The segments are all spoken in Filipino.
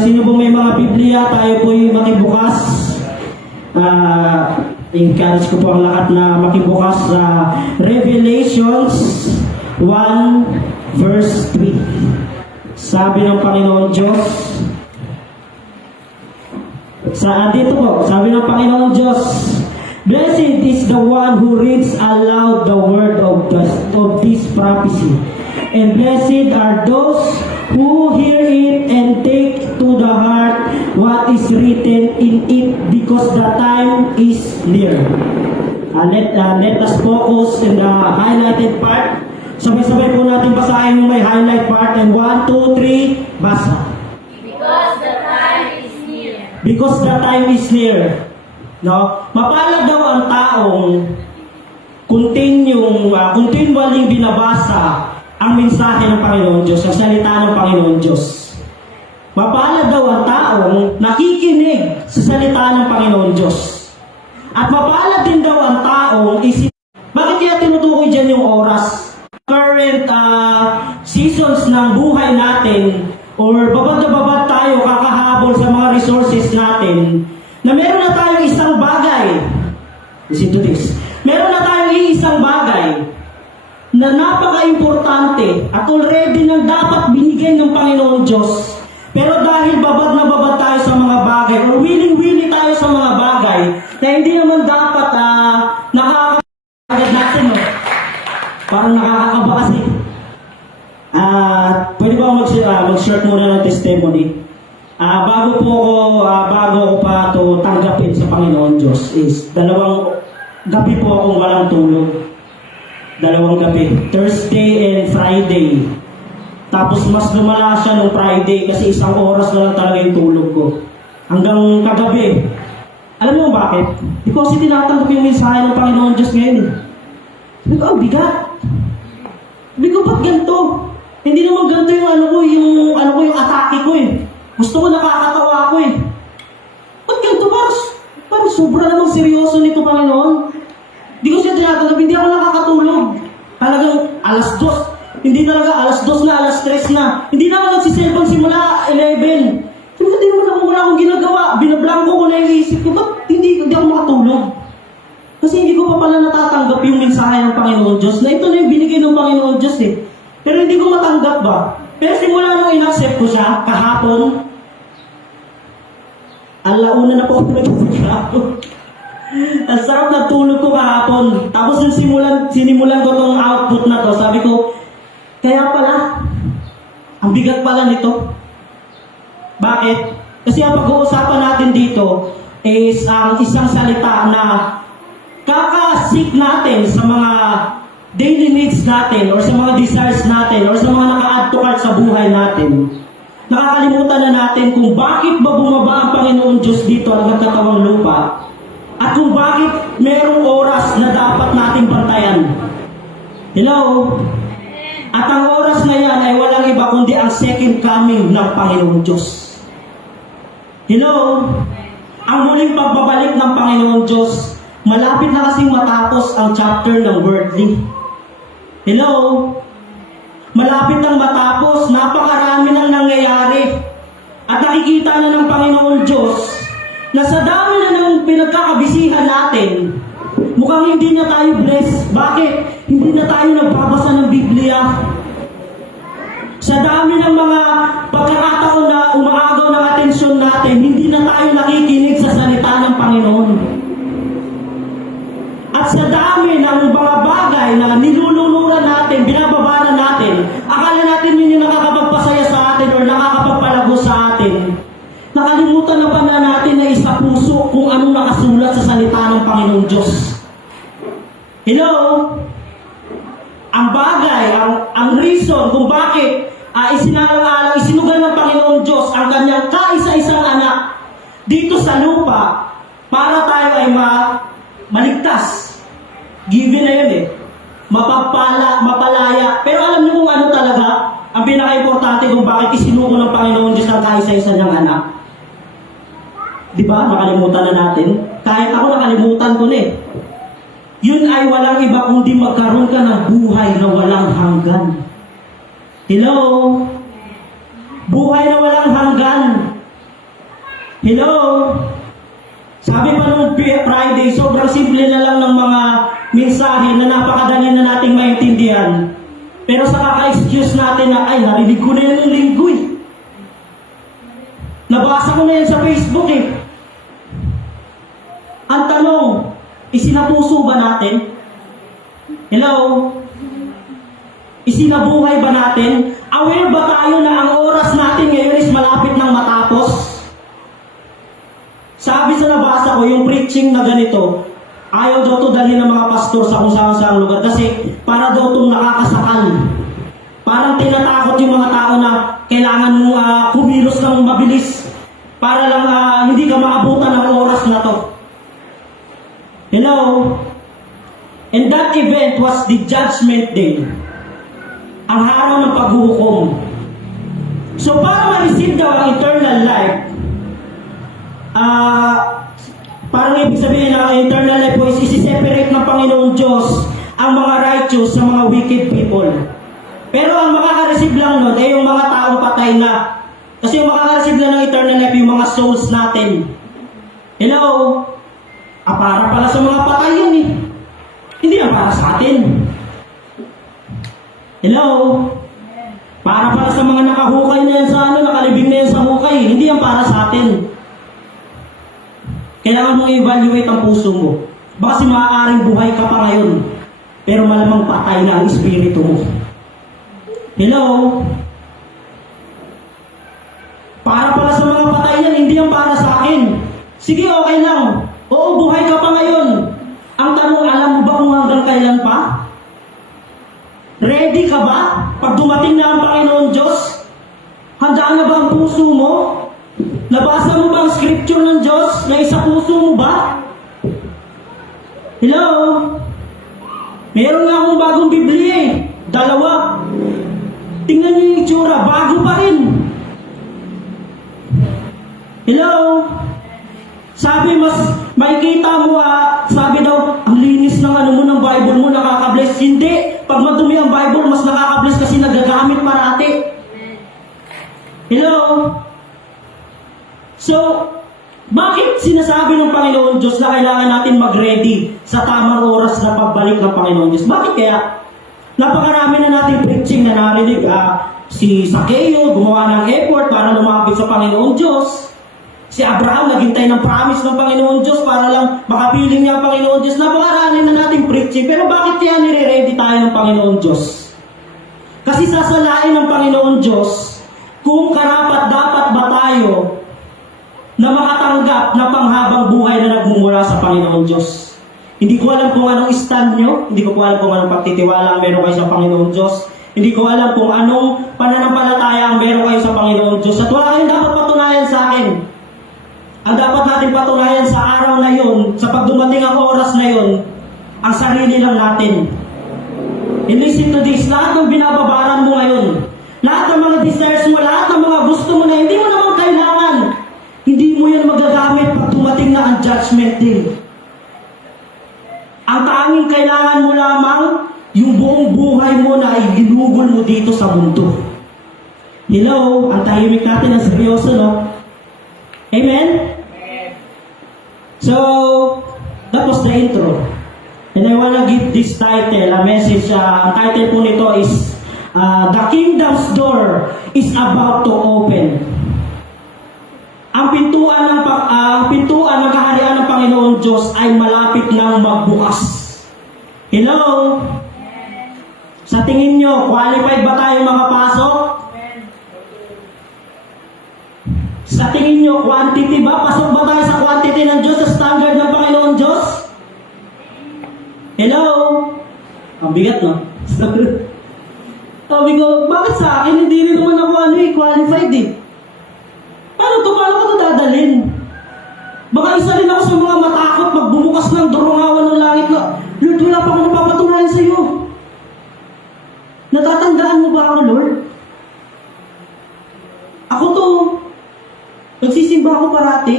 sino po may mga Biblia, tayo po yung makibukas. Encourage ko po ang lahat na makibukas sa Revelations 1 verse 3. Sabi ng Panginoon Diyos, dito po, sabi ng Panginoon Diyos, "Blessed is the one who reads aloud the word of this prophecy, and blessed are those who hear it and take to the heart what is written in it, because the time is near." Let us focus in the highlighted part. Sabay-sabay po natin basahin yung may highlight part. And 1, 2, 3, basa. Because the time is near. Because the time is near. No? Mapalad daw ang taong continually binabasa ang mensahe ng Panginoon Diyos, ang salita ng Panginoon Diyos. Mapalad daw ang taong nakikinig sa salita ng Panginoon Diyos. At mapalad din daw ang taong Bakit kaya tinutukoy dyan yung oras? Current seasons ng buhay natin, or babad na babad tayo kakahabol sa mga resources natin, na meron na tayong isang bagay. Listen to this. Meron na tayong isang bagay na napaka-importante at already nang dapat binigay ng Panginoon Diyos. Pero dahil babad na babad tayo sa mga bagay, or willing-willing tayo sa mga bagay, na hindi naman dapat nakakagad natin, no? Parang nakakakaba kasi. Pwede ba mag-short muna ng testimony? Bago ko pa ito tanggapin sa Panginoon Diyos is 2 gabi po akong walang tulog. 2 gabi. Thursday and Friday. Tapos mas lumala siya nung Friday kasi 1 oras na lang talaga yung tulog ko. Hanggang kagabi. Alam mo bakit? Di ko kasi tinatanggap yung mensahe ng Panginoon Diyos ngayon. Sabi ko, bigat. Sabi ko, ba't ganito? Hindi naman ganito yung atake ko eh. Gusto ko, nakakatawa ako eh. Ba't ganito? Parang sobra namang seryoso nito, Panginoon. Hindi ko siya tinatanggap, hindi ako nakakatulog. Talagang 2:00. Hindi talaga 2:00 na, 3:00 na. Hindi na ako nagsiselfon simula 11. Sabi ko, wala akong ginagawa. Binablanko ko na yung isip ko. Ba't hindi ako makatulog? Kasi hindi ko pa pala natatanggap yung mensahe ng Panginoon Diyos na ito na yung binigay ng Panginoon Diyos eh. Pero hindi ko matanggap ba? Pero simula nung in-accept ko siya, kahapon, alauna na po ako nag-kahapon. Ang sarap na tulog ko kahapon. Tapos nung sinimulan ko tong output na to, sabi ko, kaya pala, ang bigat pala nito. Bakit? Kasi ang pag-uusapan natin dito is ang isang salita na kakasik natin sa mga daily needs natin or sa mga desires natin or sa mga naka-add to cart sa buhay natin. Nakakalimutan na natin kung bakit ba bumaba ang Panginoon Diyos dito ang nagkatawang lupa at kung bakit merong oras na dapat nating bantayan. Hello? At ang oras na yan ay walang iba kundi ang second coming ng Panginoon Diyos. Hello? Ang muling pagbabalik ng Panginoon Diyos, malapit na kasing matapos ang chapter ng worldly. Hello? Malapit nang matapos, napakarami nang nangyayari. At nakikita na ng Panginoon Diyos na sa dami na ng pinagkakabisihan natin, mukhang hindi na tayo blessed. Bakit? Hindi na tayo nagbabasa ng Biblia. Sa dami ng mga pagkakataon na umaagaw ng atensyon natin, hindi na tayo nakikinig sa salita ng Panginoon. At sa dami ng mga bagay na nilululuran natin, binababaran natin, akala natin yun yung nakakapagpasaya sa atin or nakakapagpalago sa atin. Nakalimutan na ba na natin na isa puso kung anong nakasulat sa salita ng Panginoon Diyos? Hello? Ang bagay, ang reason kung bakit isinugal ng Panginoon Diyos ang kanyang kaisa-isang anak dito sa lupa para tayo ay maligtas. Given na yun eh. Mapalaya. Pero alam niyo kung ano talaga ang pinaka-importante kung bakit isinuko ng Panginoon Diyos ang kaisa-isa niyang anak. Di ba? Nakalimutan na natin. Kahit ako nakalimutan ko na eh. Yun ay walang iba kundi magkaroon ka ng buhay na walang hanggan. Hello? Buhay na walang hanggan. Hello? Sabi pa nung Friday, sobrang simple na lang ng mga mensahe na napakadali na nating maintindihan. Pero sa kaka-excuse natin na, ay, narinig ko na yan ng linggo eh. Nabasa ko na yan sa Facebook eh. Ang tanong, isinapuso ba natin? Hello? Isinabuhay ba natin? Aware ba tayo na ang oras natin ngayon is malapit ng matapos? Sabi sa nabasa ko, yung preaching na ganito, ayaw daw to dali ng mga pastor sa kung saan lugar kasi para daw itong nakakasakal. Parang tinatakot yung mga tao na kailangan mo kumilos ng mabilis para lang hindi ka maabutan ng oras na to. Hello? And that event was the judgment day. Ang araw ng paghuhukom. So para ma-receive daw ang eternal life, parang ibig sabihin na ang eternal life po is isi-separate ng Panginoong Diyos ang mga righteous sa mga wicked people. Pero ang makaka-receive lang nun ay yung mga taong patay na. Kasi yung makaka-receive lang ng eternal life yung mga souls natin. Hello? Para pala sa mga patay yan eh. Hindi yan para sa atin. Hello? Para pala sa mga nakahukay na yan sa nakalibing na yan sa hukay. Hindi yan para sa atin. Kailangan mong i-evaluate ang puso mo. Baka kasi maaaring buhay ka pa ngayon, pero malamang patay na ang espiritu mo. Hello? Para pala sa mga patay yan, hindi yan para sa akin. Sige, okay lang. Oo, buhay ka pa ngayon. Ang tanong, alam mo ba kung hanggang kailan pa? Ready ka ba? Pag dumating na ang Panginoon Diyos, handaan na ba ang puso mo? Nabasa mo ba ang scripture ng Diyos na isa puso mo ba? Hello? Meron nga akong bagong Biblia eh. 2. Tingnan niyo yung itsura. Bago pa rin. Hello? Sabi mas makikita mo sabi daw, ang linis ng ng Bible mo, nakaka-bless. Hindi. Pag madumi ang Bible, mas nakaka-bless kasi nagagamit parati. Hello? So, bakit sinasabi ng Panginoon Diyos na kailangan natin mag-ready sa tamang oras na pagbalik ng Panginoon Diyos? Bakit kaya? Napakarami na nating preaching na narinig. Si Zacchaeus gumawa ng effort para lumapit sa Panginoon Diyos. Si Abraham naghintay ng promise ng Panginoon Diyos para lang makapiling niya ang Panginoon Diyos. Napakarami na nating preaching. Pero bakit kaya nire-ready tayo ng Panginoon Diyos? Kasi sasalain ng Panginoon Diyos kung karapat-dapat ba tayo na makatanggap na panghabang buhay na nagmumula sa Panginoon Diyos. Hindi ko alam kung anong stand nyo, hindi ko po alam kung anong pagtitiwala ang meron kayo sa Panginoon Diyos, hindi ko alam kung anong pananampalataya ang meron kayo sa Panginoon Diyos, at wala kayong dapat patunayan sa akin. Ang dapat natin patunayan sa araw na yun, sa pagdumating ang oras na yun, ang sarili lang natin. And listen to this, lahat ng binababaran mo ngayon, lahat ng mga desires mo, lahat ng mga gusto mo na hindi mo naman kailangan, hindi mo yan magagamit pag dumating na ang judgment day. Ang tanging kailangan mo lamang, yung buong buhay mo na ay ginugol mo dito sa mundo. Hello? Ang tahimik natin, ang seryoso, no? Amen? So, that was the intro. And I wanna give this title, a message. Ang title po nito is, The Kingdom's Door is About to Open. Ang pintuan ng kaharian ng Panginoon Diyos ay malapit nang magbukas. Hello? Sa tingin nyo, qualified ba tayo makapasok? Sa tingin nyo, quantity ba? Pasok ba tayo sa quantity ng Diyos, sa standard ng Panginoon Diyos? Hello? Ang bigat, no? Sabi ko, bakit sa akin? Hindi rin naman ako qualified eh. Paano ko ito dadalhin? Baka isa rin ako sa mga matakot magbumukas ng durungawan ng langit na, Lord, wala pa akong napapatunayan sa iyo. Natatandaan mo ba ako, Lord? Ako to. Nagsisimba ako parati.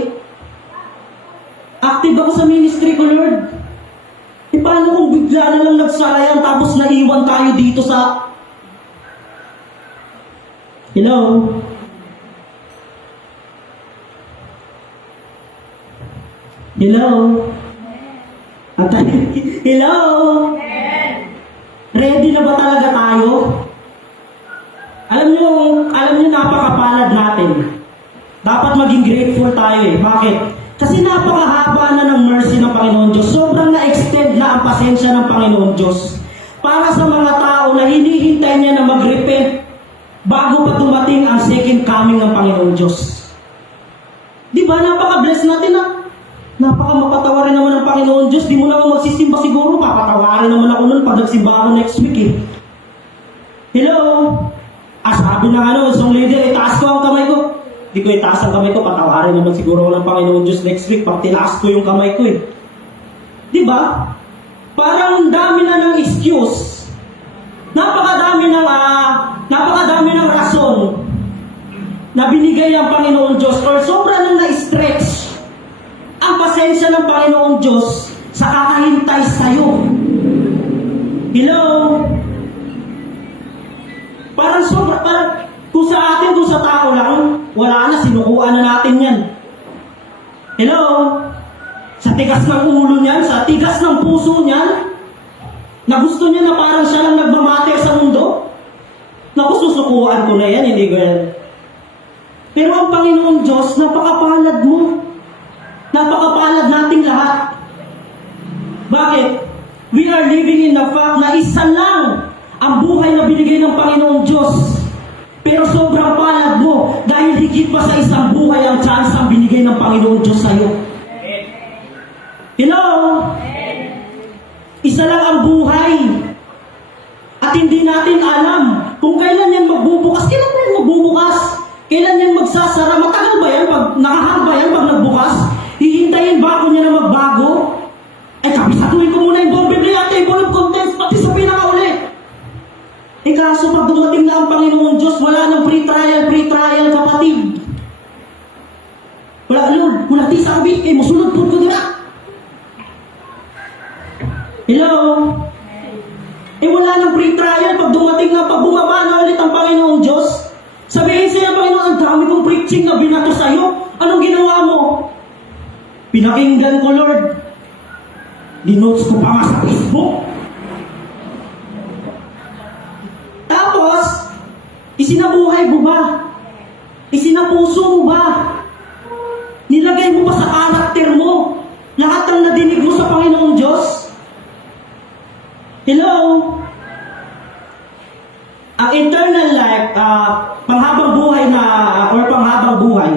Active ako sa ministry ko, Lord. E paano kung bigla na lang nagsara yan tapos naiwan tayo dito sa... Hello? Hello? Hello? Ready na ba talaga tayo? Alam nyo napakapalad natin. Dapat maging grateful tayo eh. Bakit? Kasi napakahaba na ng mercy ng Panginoon Diyos. Sobrang na-extend na ang pasensya ng Panginoon Diyos. Para sa mga tao na hinihintay niya na mag-repent bago pa dumating ang second coming ng Panginoon Diyos. Di ba? Napaka-bless natin na. Napaka-mapatawarin naman ng Panginoon Diyos. Di mo na ako magsisimba siguro. Papatawarin naman ako nun pag nagsimba ako next week eh. Hello? Sabi ng isang leader, itaas ko ang kamay ko. Di ko itaas ang kamay ko, patawarin naman siguro ako ng Panginoon Diyos next week pag tinaas ko yung kamay ko eh. Di ba? Parang dami na ng excuse. Napakadami ng rason na binigay ng Panginoon Diyos or sobra nang na-stretch ang pasensya ng Panginoon Diyos sa kakahintay sa'yo. Hello? Parang kung sa atin, kung sa tao lang, wala na, sinukuan na natin yan. Hello? Sa tigas ng ulo niyan, sa tigas ng puso niyan, na gusto niya na parang siya lang nagmamater sa mundo. Naku, susukuan ko na yan, hindi ko yan. Pero ang Panginoon Diyos, napakapalad mo. Napakapalad nating lahat. Bakit? We are living in the fact na isa lang ang buhay na binigay ng Panginoong Diyos. Pero sobrang palad mo dahil higit pa sa isang buhay ang chance ang binigay ng Panginoong Diyos sa'yo. Hello? Isa lang ang buhay. At hindi natin alam kung kailan yan magbubukas. Kailan yan magbubukas? Kailan yan magsasara? Matagal ba yan? Nakahang ba yan pag nagbukas? Hihintayin ba ako niya na magbago? Kabisatuhin ko muna yung buong Biblia at table of contents pati sa pinakauli. Kaso pag dumating na ang Panginoon Diyos, wala nang pre-trial, kapatid. Wala, Lord, wala di sabi, musunod po ko nila. Hello? Wala nang pre-trial pag dumating na, pag bumaba na ulit ang Panginoong Diyos. Sabihin sa'yo, Panginoon, ang dami kong preaching na binato sa'yo. Anong ginawa mo? Pinakinggan ko, Lord. Dinotes ko pa nga sa Facebook. Tapos, isinabuhay mo ba? Isinapuso mo ba? Nilagay mo ba sa karakter mo lahat ng nadinig mo sa Panginoong Diyos? Hello? Ang eternal life, panghabang buhay or panghabang buhay,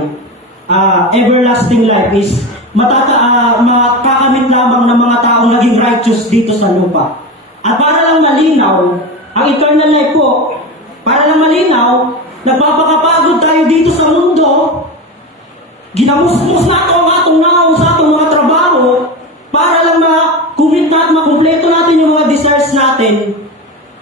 everlasting life is makakamit lamang ng mga taong naging righteous dito sa lupa. At para lang malinaw, ang eternal life po, para lang malinaw, nagpapakapagod tayo dito sa mundo, ginamusmus na ito ang atong nangaw sa atong mga trabaho, para lang makumit na at makumpleto natin yung mga desires natin.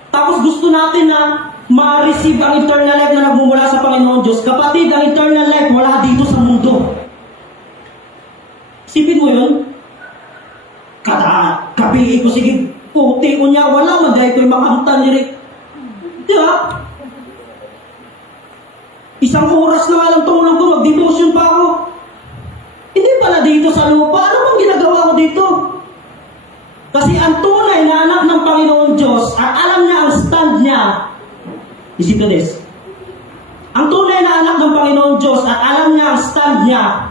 Tapos gusto natin na ma-receive ang eternal life na nagmumula sa Panginoon Diyos. Kapatid, ang eternal life wala dito sa mundo. Sipin mo yun? Kapihi ko, sige, puti ko niya, wala man dahil ko'y makamtan ni Rick. Di ba? Isang oras na nga lang tulog ko, mag-devotion pa ako. Hindi pala dito sa lupa. Ano bang ginagawa ko dito? Kasi ang tunay na anak ng Panginoon Diyos at alam niya ang stand niya. Listen to this. Ang tunay na anak ng Panginoon Diyos at alam niya ang stand niya.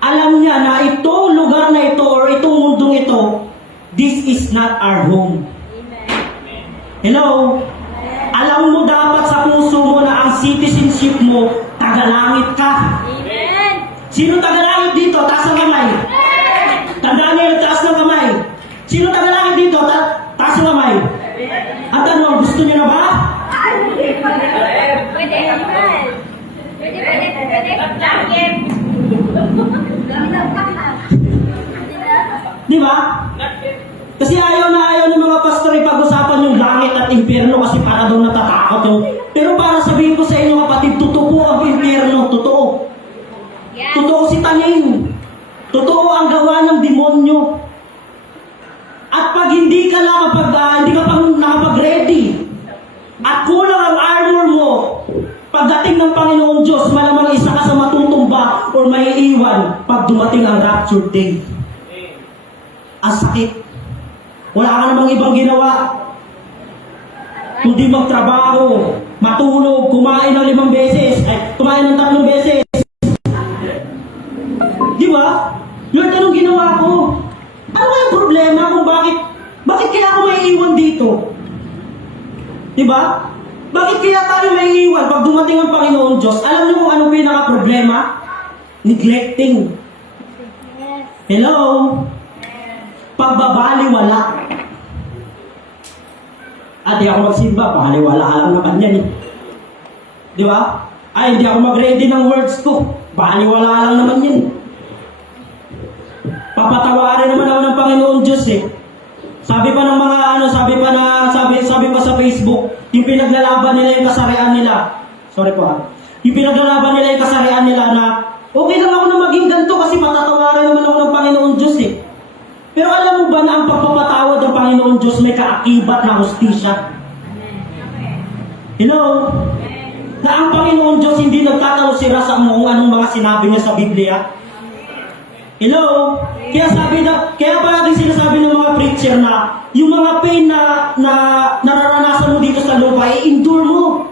Alam niya na itong lugar na ito or itong mundong ito, this is not our home. Hello? Alam mo dapat sa puso mo na ang citizenship mo, tagalangit ka. Amen. Sino tagalangit dito? Taas ang kamay. Tandaan niyo, taas ng kamay. Sino tagalangit dito? Taas ang kamay. At ano, gusto niyo na ba? Pwede. Pwede. Di ba? Kasi ayaw ng mga pastor ipag-usapan yung langit at impyerno kasi para daw natatakot yung... Pero para sabihin ko sa inyo kapatid, totoo po ang impyerno, totoo. Yes. Totoo si Taning. Totoo ang gawa ng demonyo. At pag hindi ka lang hindi ka pang nakapag-ready at kulang ang armor mo, pagdating ng Panginoong Diyos, malamang isa ka sa matutumba or maiiwan pag dumating ang rapture day. ang sakit. Wala ka namang ibang ginawa kundi magtrabaho, matulog, kumain ng 5 beses, kumain ng 3 beses. Di ba? Lord, anong ginawa ko? Ano kayang problema kung bakit kaya ako may iwan dito? Di ba? Bakit kaya tayo may iwan pag dumating ang Panginoon Diyos? Alam niyo kung anong pinaka-problema? Neglecting. Yes. Hello? Pagbabaliwala. Di ako magsimba, baliwala lang naman yan eh. Di ba? Hindi ako mag-ready ng words ko. Baliwala lang naman yan. Papatawarin naman ako ng Panginoon Diyos eh. Sabi pa ng mga sabi pa sa Facebook, yung pinaglalaban nila yung kasarian nila. Sorry po Yung pinaglalaban nila yung kasarian nila na okay lang ako na maging ganito kasi matatawaran naman ako ng Panginoon Diyos eh. Pero alam mo ba na ang pagpapatawad ng Panginoon Diyos may kaakibat na hustisya? Hello? Na ang Panginoon Diyos hindi nagtatalosira sa kung anong mga sinabi niya sa Biblia? Hello? Kaya pa natin sinasabi ng mga preacher na yung mga pain na nararanasan mo dito sa lupa, i-endure mo.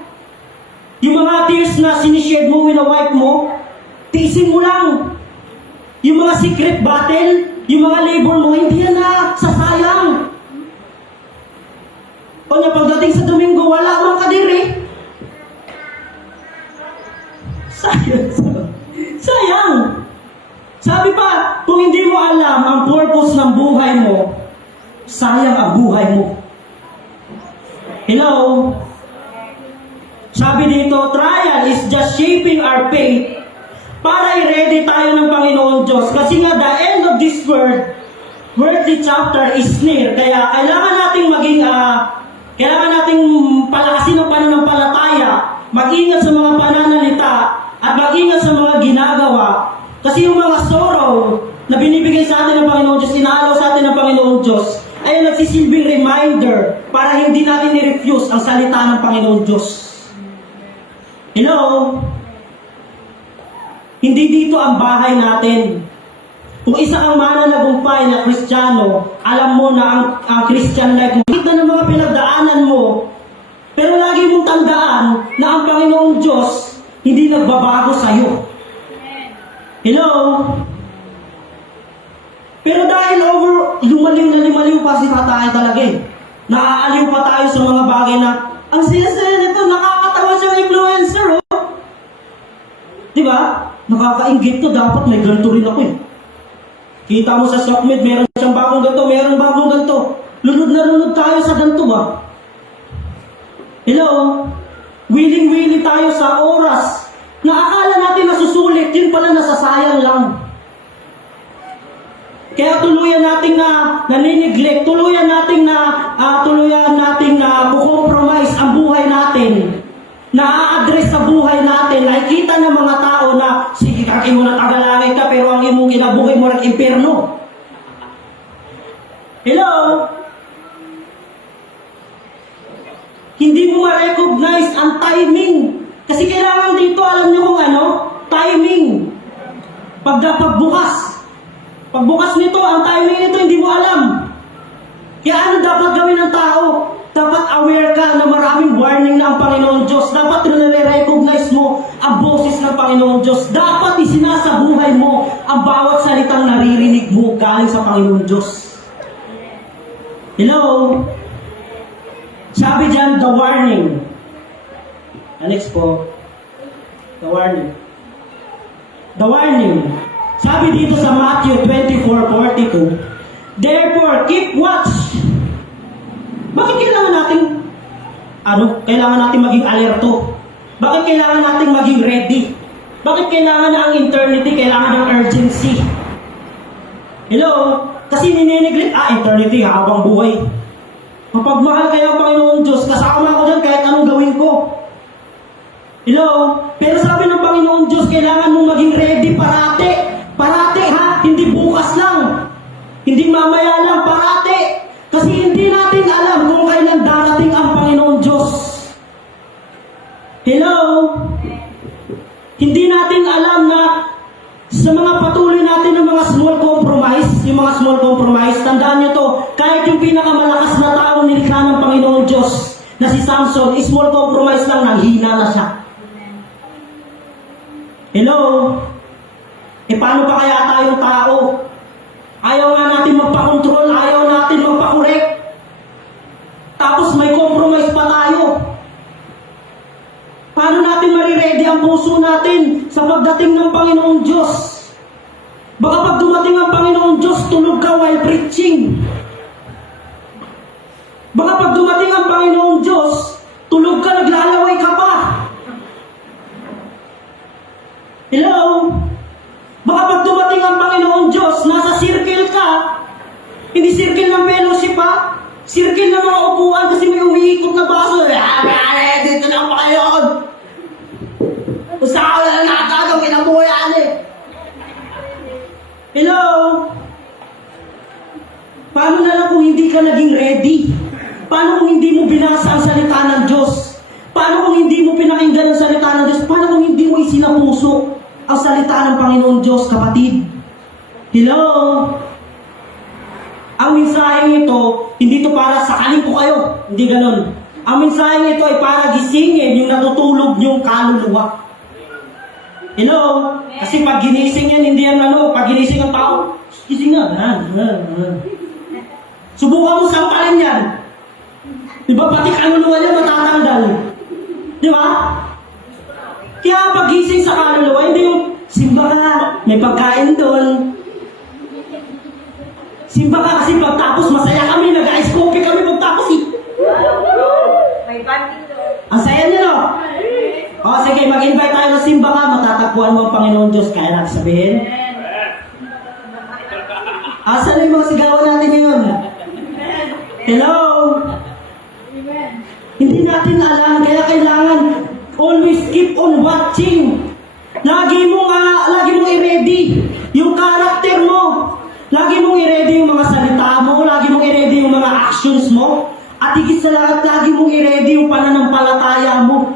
Yung mga tears na sinishare mo, wina-wipe mo, tiisin mo lang. Yung mga secret battle, yung mga labor mo, hindi yan na sasayang. O niya, pagdating sa Domingo, wala mang kadiri. Sayang. Sabi pa, kung hindi mo alam ang purpose ng buhay mo, sayang ang buhay mo. Hello? Sabi dito, trial is just shaping our faith para i-ready tayo ng Panginoon Diyos. Kasi nga, the end of this worldly chapter is near. Kaya kailangan nating palakasin ang pananampalataya, mag-ingat sa mga pananalita, at mag-ingat sa mga ginagawa. Kasi yung mga sorrow na binibigay sa atin ng Panginoon Diyos, inaalaw sa atin ng Panginoon Diyos, ay nagsisilbing reminder para hindi natin i-refuse ang salita ng Panginoon Diyos. Hello? Hindi dito ang bahay natin. Kung isa kang mananagumpay na Kristiyano, alam mo na ang Christian life mo, kita ng mga pinagdaanan mo, pero lagi mong tandaan na ang Panginoong Diyos hindi nagbabago sa iyo. Hello? Pero dahil lumaliw pa si tatay talaga eh. Naaaliw pa tayo sa mga bagay na ang siya nito, nakakatawa siyang influencer, oh. Diba? Nakakaingit to, dapat may ganito rin ako eh. Kita mo sa Shockmed, meron siyang bagong ganito, meron bagong ganito. Lunod na lunod tayo sa ganito ba? Hello? Willing tayo sa oras na akala natin nasusulit, yun pala nasasayang lang. Kaya tuluyan nating na nanineglect, tuluyan nating na kukompromise ang buhay natin. Na-address sa buhay natin, nakikita ng mga tao na sige, kaki mo na tagalangit ka, pero ang imong kinabuhay mo ng impyerno. Hello? Hindi mo ma-recognize ang timing. Kasi kailangan dito, alam nyo kung ano? Timing. Pagbukas nito, ang timing nito, hindi mo alam. Kaya ano dapat gawin ng tao? Dapat aware ka na maraming warning na ang Panginoon Diyos. Dapat nare-recognize mo ang boses ng Panginoon Diyos. Dapat isinasabuhay mo ang bawat salitang naririnig mo galing sa Panginoon Diyos. Hello? Sabi dyan, the warning. Next po. The warning. The warning. Sabi dito sa Matthew 24:42, therefore, keep watch. Bakit kailangan natin maging alerto? Bakit kailangan natin maging ready? Bakit kailangan na ang eternity, kailangan ng urgency? Hello? Kasi ninineglect, eternity, habang buhay. Mapagmahal kayo ang Panginoon Diyos, kasama ko dyan kahit anong gawin ko. Hello? Pero sabi ng Panginoon Diyos, kailangan mong maging ready parate. Parate ha, hindi bukas lang. Hindi mamaya lang, parate. Kasi hindi natin alam kung kailan darating ang Panginoon Diyos. Hello? Hindi natin alam na sa mga patuloy natin ng mga mga small compromise, tandaan nyo to, kahit yung pinakamalakas na taong nilikha ng Panginoon Diyos, na si Samson, small compromise lang, nanghina na siya. Hello? Paano pa kaya tayong tao? Ayaw nga natin magpakontrol, ayaw natin magpakorek. Tapos may compromise pa tayo. Paano natin mariready ang puso natin sa pagdating ng Panginoong Diyos? Baka pag dumating ang Panginoong Diyos, tulog ka while preaching. Baka pag dumating ang Panginoong Diyos, tulog ka, naglalaway ka pa. Hello? Baka pag dumating ang Panginoong Diyos, nasa circle ka, hindi circle ng fellowship ha, circle ng mga upuan kasi may umiikot na baso. Dito na pa kayo. Usawa na nakakagaw, kinabuhayan eh. Hello? Paano na lang kung hindi ka naging ready? Paano kung hindi mo binasa ang salita ng Diyos? Paano kung hindi mo pinakinggan ang salita ng Diyos? Paano kung hindi mo isinapuso ang salita ng Panginoon Diyos, kapatid? Hello? Ang mensaheng ito, hindi ito para sakaling ko kayo. Hindi ganon. Ang mensaheng ito ay para gisingin yung natutulog yung kaluluwa. Hello? Kasi pag ginising yan, hindi yan pag ginising ang tao, gising na. Subukan mo sampalin yan. Diba pati kaluluwa niya matatanggal? Diba? Kaya pagising sa kaluluwa, hindi yung simba ka, may pagkain doon. Simba ka kasi pagtapos masaya kami, nag-ice coffee kami pagtapos eh. May banding doon. Ang saya niyo no? O sige, mag-invite tayo ng simba ka, matatagpuan mo ang Panginoon Diyos. Kaya natin sabihin? Asan yung mga sigawan natin ngayon? Hello? Hindi natin alam, kaya kailangan always keep on watching. Lagi mong i-ready yung character mo. Lagi mong i-ready yung mga salita mo. Lagi mong i-ready yung mga actions mo. At higit sa lahat, lagi mong i-ready yung pananampalataya mo.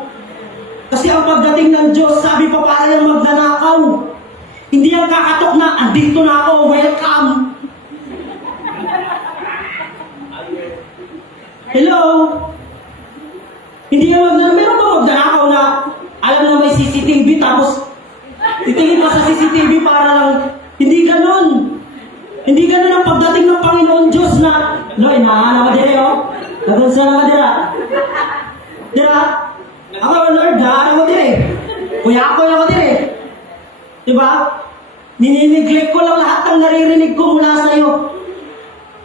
Kasi ang pagdating ng Diyos, sabi pa parang magnanakaw. Hindi ang kakatok na, andito na ako, welcome. Hello? Hindi yan magnanakaw. Meron ba magnanakaw na alam na may CCTV tapos titingin pa sa CCTV para lang. Hindi ganon. Hindi ganon ang pagdating ng Panginoon Diyos na, inaana ka dire, Nagunsa na ka dira. Dira? Ako, Lord, naana ko dire. Kuya ako na ko dire. Diba? Ninineglect ko lang lahat ng naririnig ko mula sa'yo.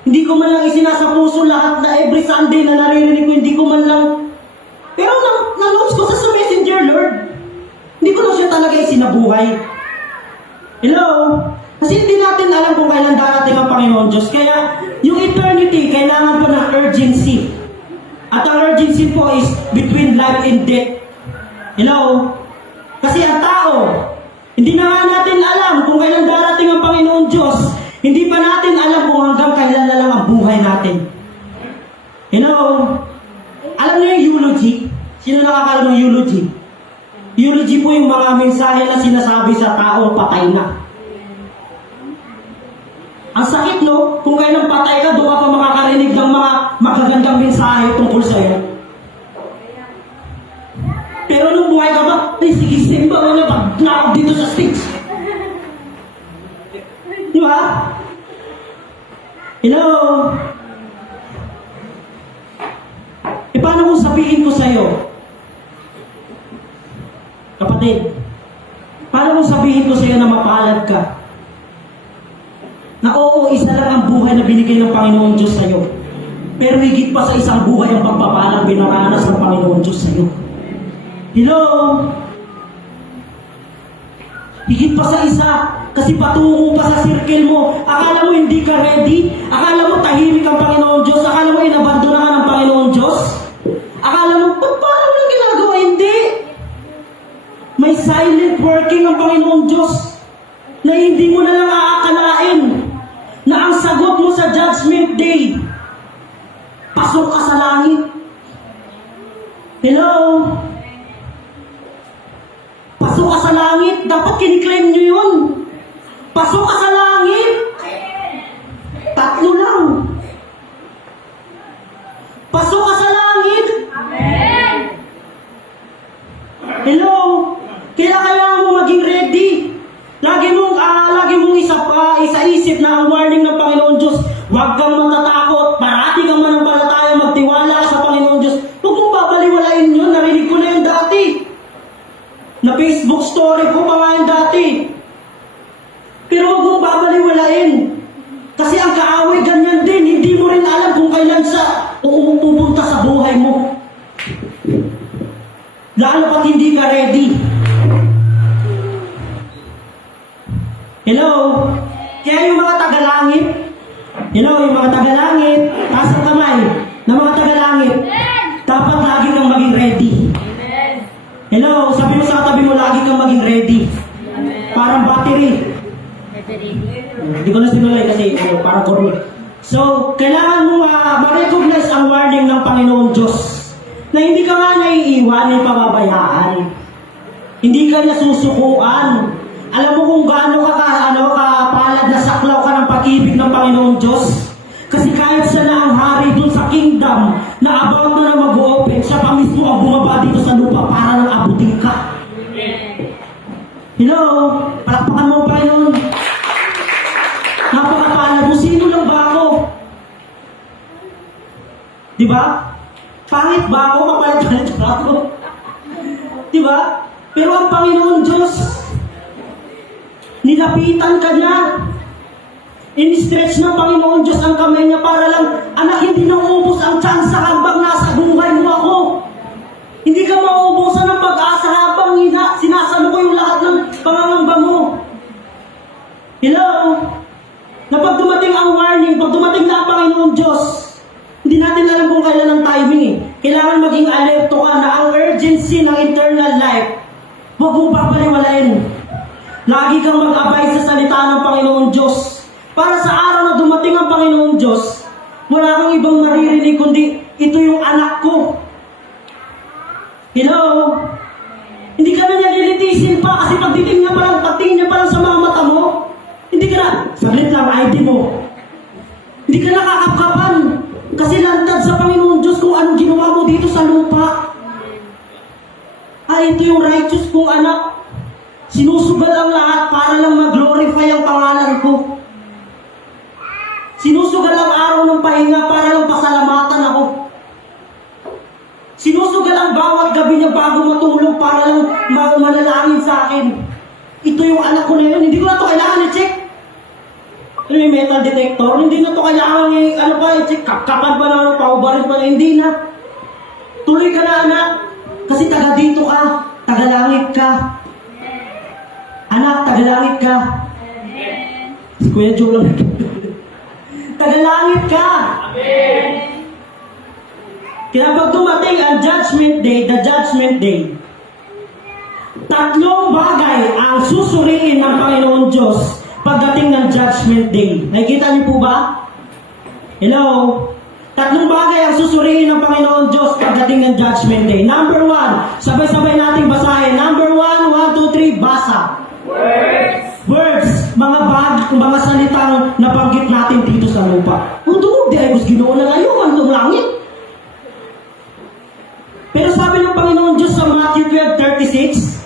Hindi ko man lang isinasapuso lahat na every Sunday na naririnig ko, hindi ko man lang. Pero na-notes ko sa messenger, Lord. Hindi ko lang siya talaga isinabuhay. Hello? Kasi hindi natin alam kung kailan darating ang Panginoon Diyos. Kaya, yung eternity, kailangan po ng urgency. At ang urgency po is between life and death. Hello? Kasi ang tao, hindi na nga natin alam kung kailan darating ang Panginoon Diyos. Hindi pa natin alam kung hanggang kailan na lang ang buhay natin. Hello? Alam niyo yung eulogy? Sino nakakalam ng eulogy? Eulogy po yung mga mensahe na sinasabi sa taong patay na. Ang sakit, no? Kung kailan patay ka, doon ka pa makakarinig ng mga magagandang mensahe tungkol sa'yo. Pero nung buhay ka ba, sige, simba mo na pag dito sa stage. Di ba? Hello? Paano kung sabihin ko sa'yo? Kapatid, paano kung sabihin ko sa'yo na mapalad ka? Na oo, isa lang ang buhay na binigay ng Panginoon Diyos sa'yo. Pero higit pa sa isang buhay ang pagpapalang binaranas ng Panginoon Diyos sa'yo. Hello? Higit pa sa isa, kasi patungo pa sa circle mo. Akala mo hindi ka ready? Akala mo tahimik ang Panginoon Diyos? Akala mo inabandona ka ng Panginoon Diyos? Akala mo, parang lang ginagawa? Hindi. May silent working ang Panginoon Diyos na hindi mo na lang aakalain na ang sagot mo sa Judgment Day, pasok ka sa langit. Hello? Pasok ka sa langit. Dapat kiniklaim nyo yun. Pasok ka sa langit. Huwag kang matatakot. Parati kang manampalataya, magtiwala ka sa Panginoon Diyos. Huwag mong babaliwalain yun. Narinig ko na yun dati. Na Facebook story ko pa nga yun dati. Pero huwag mong babaliwalain. Kasi ang kaaway ganyan din. Hindi mo rin alam kung kailan siya pupunta sa buhay mo. Lalo pat hindi ka ready. Hello? Kaya yung mga tagalangit, hello, yung mga tagalangit, taas ang kamay na mga tagalangit, dapat lagi kang maging ready. Hello, sabi mo sa katabi mo, lagi kang maging ready. Parang battery. Hindi ko na sinulay kasi parang kormi. So, kailangan mo ma-recognize ang warning ng Panginoon Diyos na hindi ka nga naiiwan, ay pababayaan. Hindi ka niya susukuan. Alam mo kung gaano kapalad na saklaw ka ng pag-ibig ng Panginoon Diyos? Kasi kahit siya na ang hari dun sa kingdom, na abang na mag-open, siya pa mismo ang bumaba dito sa lupa para lang abutin ka. Hello? Palakpakan mo pa yun. Napakapalad mo, sino lang ba ako? Diba? Pangit ba ako? Mapalit-palit ba ako? Diba? Pero ang Panginoon Diyos, nilapitan ka niya. In-stretch ng Panginoon Diyos ang kamay niya para lang, anak, hindi na uubos ang tsansa habang nasa buhay mo ako. Hindi ka mauubusan ng pag-asa habang sinasalo ko yung lahat ng pangangamba mo. Hello? Na pag dumating ang warning, pag dumating na ang Panginoon Diyos, hindi natin alam kung kailan ang timing eh. Kailangan maging alerto ka na ang urgency ng eternal life, huwag mo papaliwalain. Lagi kang mag-abay sa salita ng Panginoon Diyos. Para sa araw na dumating ang Panginoon Diyos, wala kang ibang maririnig kundi ito yung anak ko. Hello? Hindi ka na niya nilitisin pa kasi pagtingin niya pa lang sa mga mata mo, hindi ka na, saglit lang, ID mo. Hindi ka nakakapkapan kasi lantad sa Panginoon Diyos kung anong ginawa mo dito sa lupa. Ito yung righteous kong anak. Sinusugal ang lahat para lang mag-glorify ang pangalan ko. Sinusugal ang araw ng pahinga para lang pasalamatan ako. Sinusugal ang bawat gabi niya bago matulog para lang manalangin sa akin. Ito yung anak ko na yun. Hindi ko na ito kailangan i-check. Ano yung metal detector? Hindi na ito kailangan i-check. Kapkapan pa na, paubarin pa na. Hindi na. Tuloy ka na, anak. Kasi taga dito ka. Tagalangit ka. Anak, tagalangit ka. Si Kuya Joe lang. Tagalangit ka. Kaya pag dumating ang judgment day, the judgment day, tatlong bagay ang susuriin ng Panginoon Diyos pagdating ng judgment day. Nakikita niyo po ba? Hello? Tatlong bagay ang susuriin ng Panginoon Diyos pagdating ng judgment day. Number 1, sabay-sabay nating basahin. Number 1, 1, 2, 3, basa. Words. Mga salitang nabanggit natin dito sa lupa. Doon, di ay gusto ginoo na ngayon, ang langit. Pero sabi ng Panginoon Diyos sa Matthew 12:36,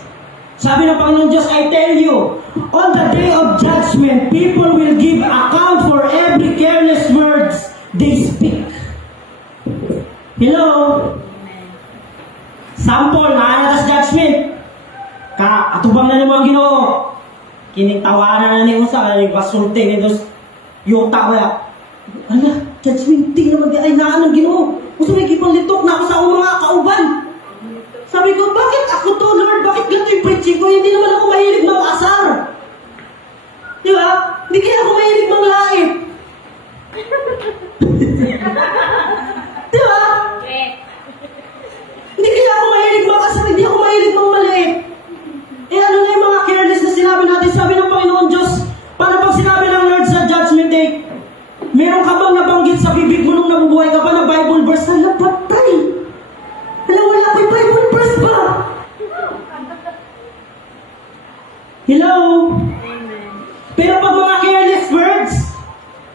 sabi ng Panginoon Diyos, I tell you, on the day of judgment, people will give account for every careless words they speak. Hello? Sample, naalakas judgment. Atubang na yung mga ginoo. Kinintawanan na ni Usa, basulti ni Dos, yuta kaya. Ala, judgmenting naman di ay naan ng ginoo. Gusto may kipalitok na ako sa akong mga kauban. Sabi ko, bakit ako to, Lord? Bakit ganito yung preaching ko? Hindi naman ako mahilig ng asar. Di ba? Hindi kaya ako mahilig ng lait. Di ba? Hindi kaya ako mahilig ng asar. Hindi ako mahilig ng maliit. Ano na yung mga careless na sinabi natin? Sabi ng Panginoon Diyos, paano pag sinabi ng Lord sa judgment day, meron ka bang nabanggit sa bibig mo nung nabubuhay ka pa na Bible verse? Hala, patay! Hala, wala ko yung Bible verse pa! Hello? Pero pag mga careless words,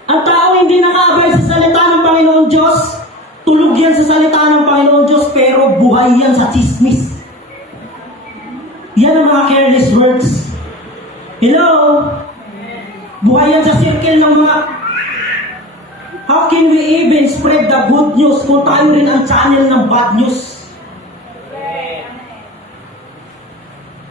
ang tao hindi nakaabay sa salita ng Panginoon Diyos, tulog yan sa salita ng Panginoon Diyos, pero buhay yan sa chismis. Yan ang mga careless words. Hello? Buhay yan sa circle ng mga How can we even spread the good news kung tayo rin ang channel ng bad news?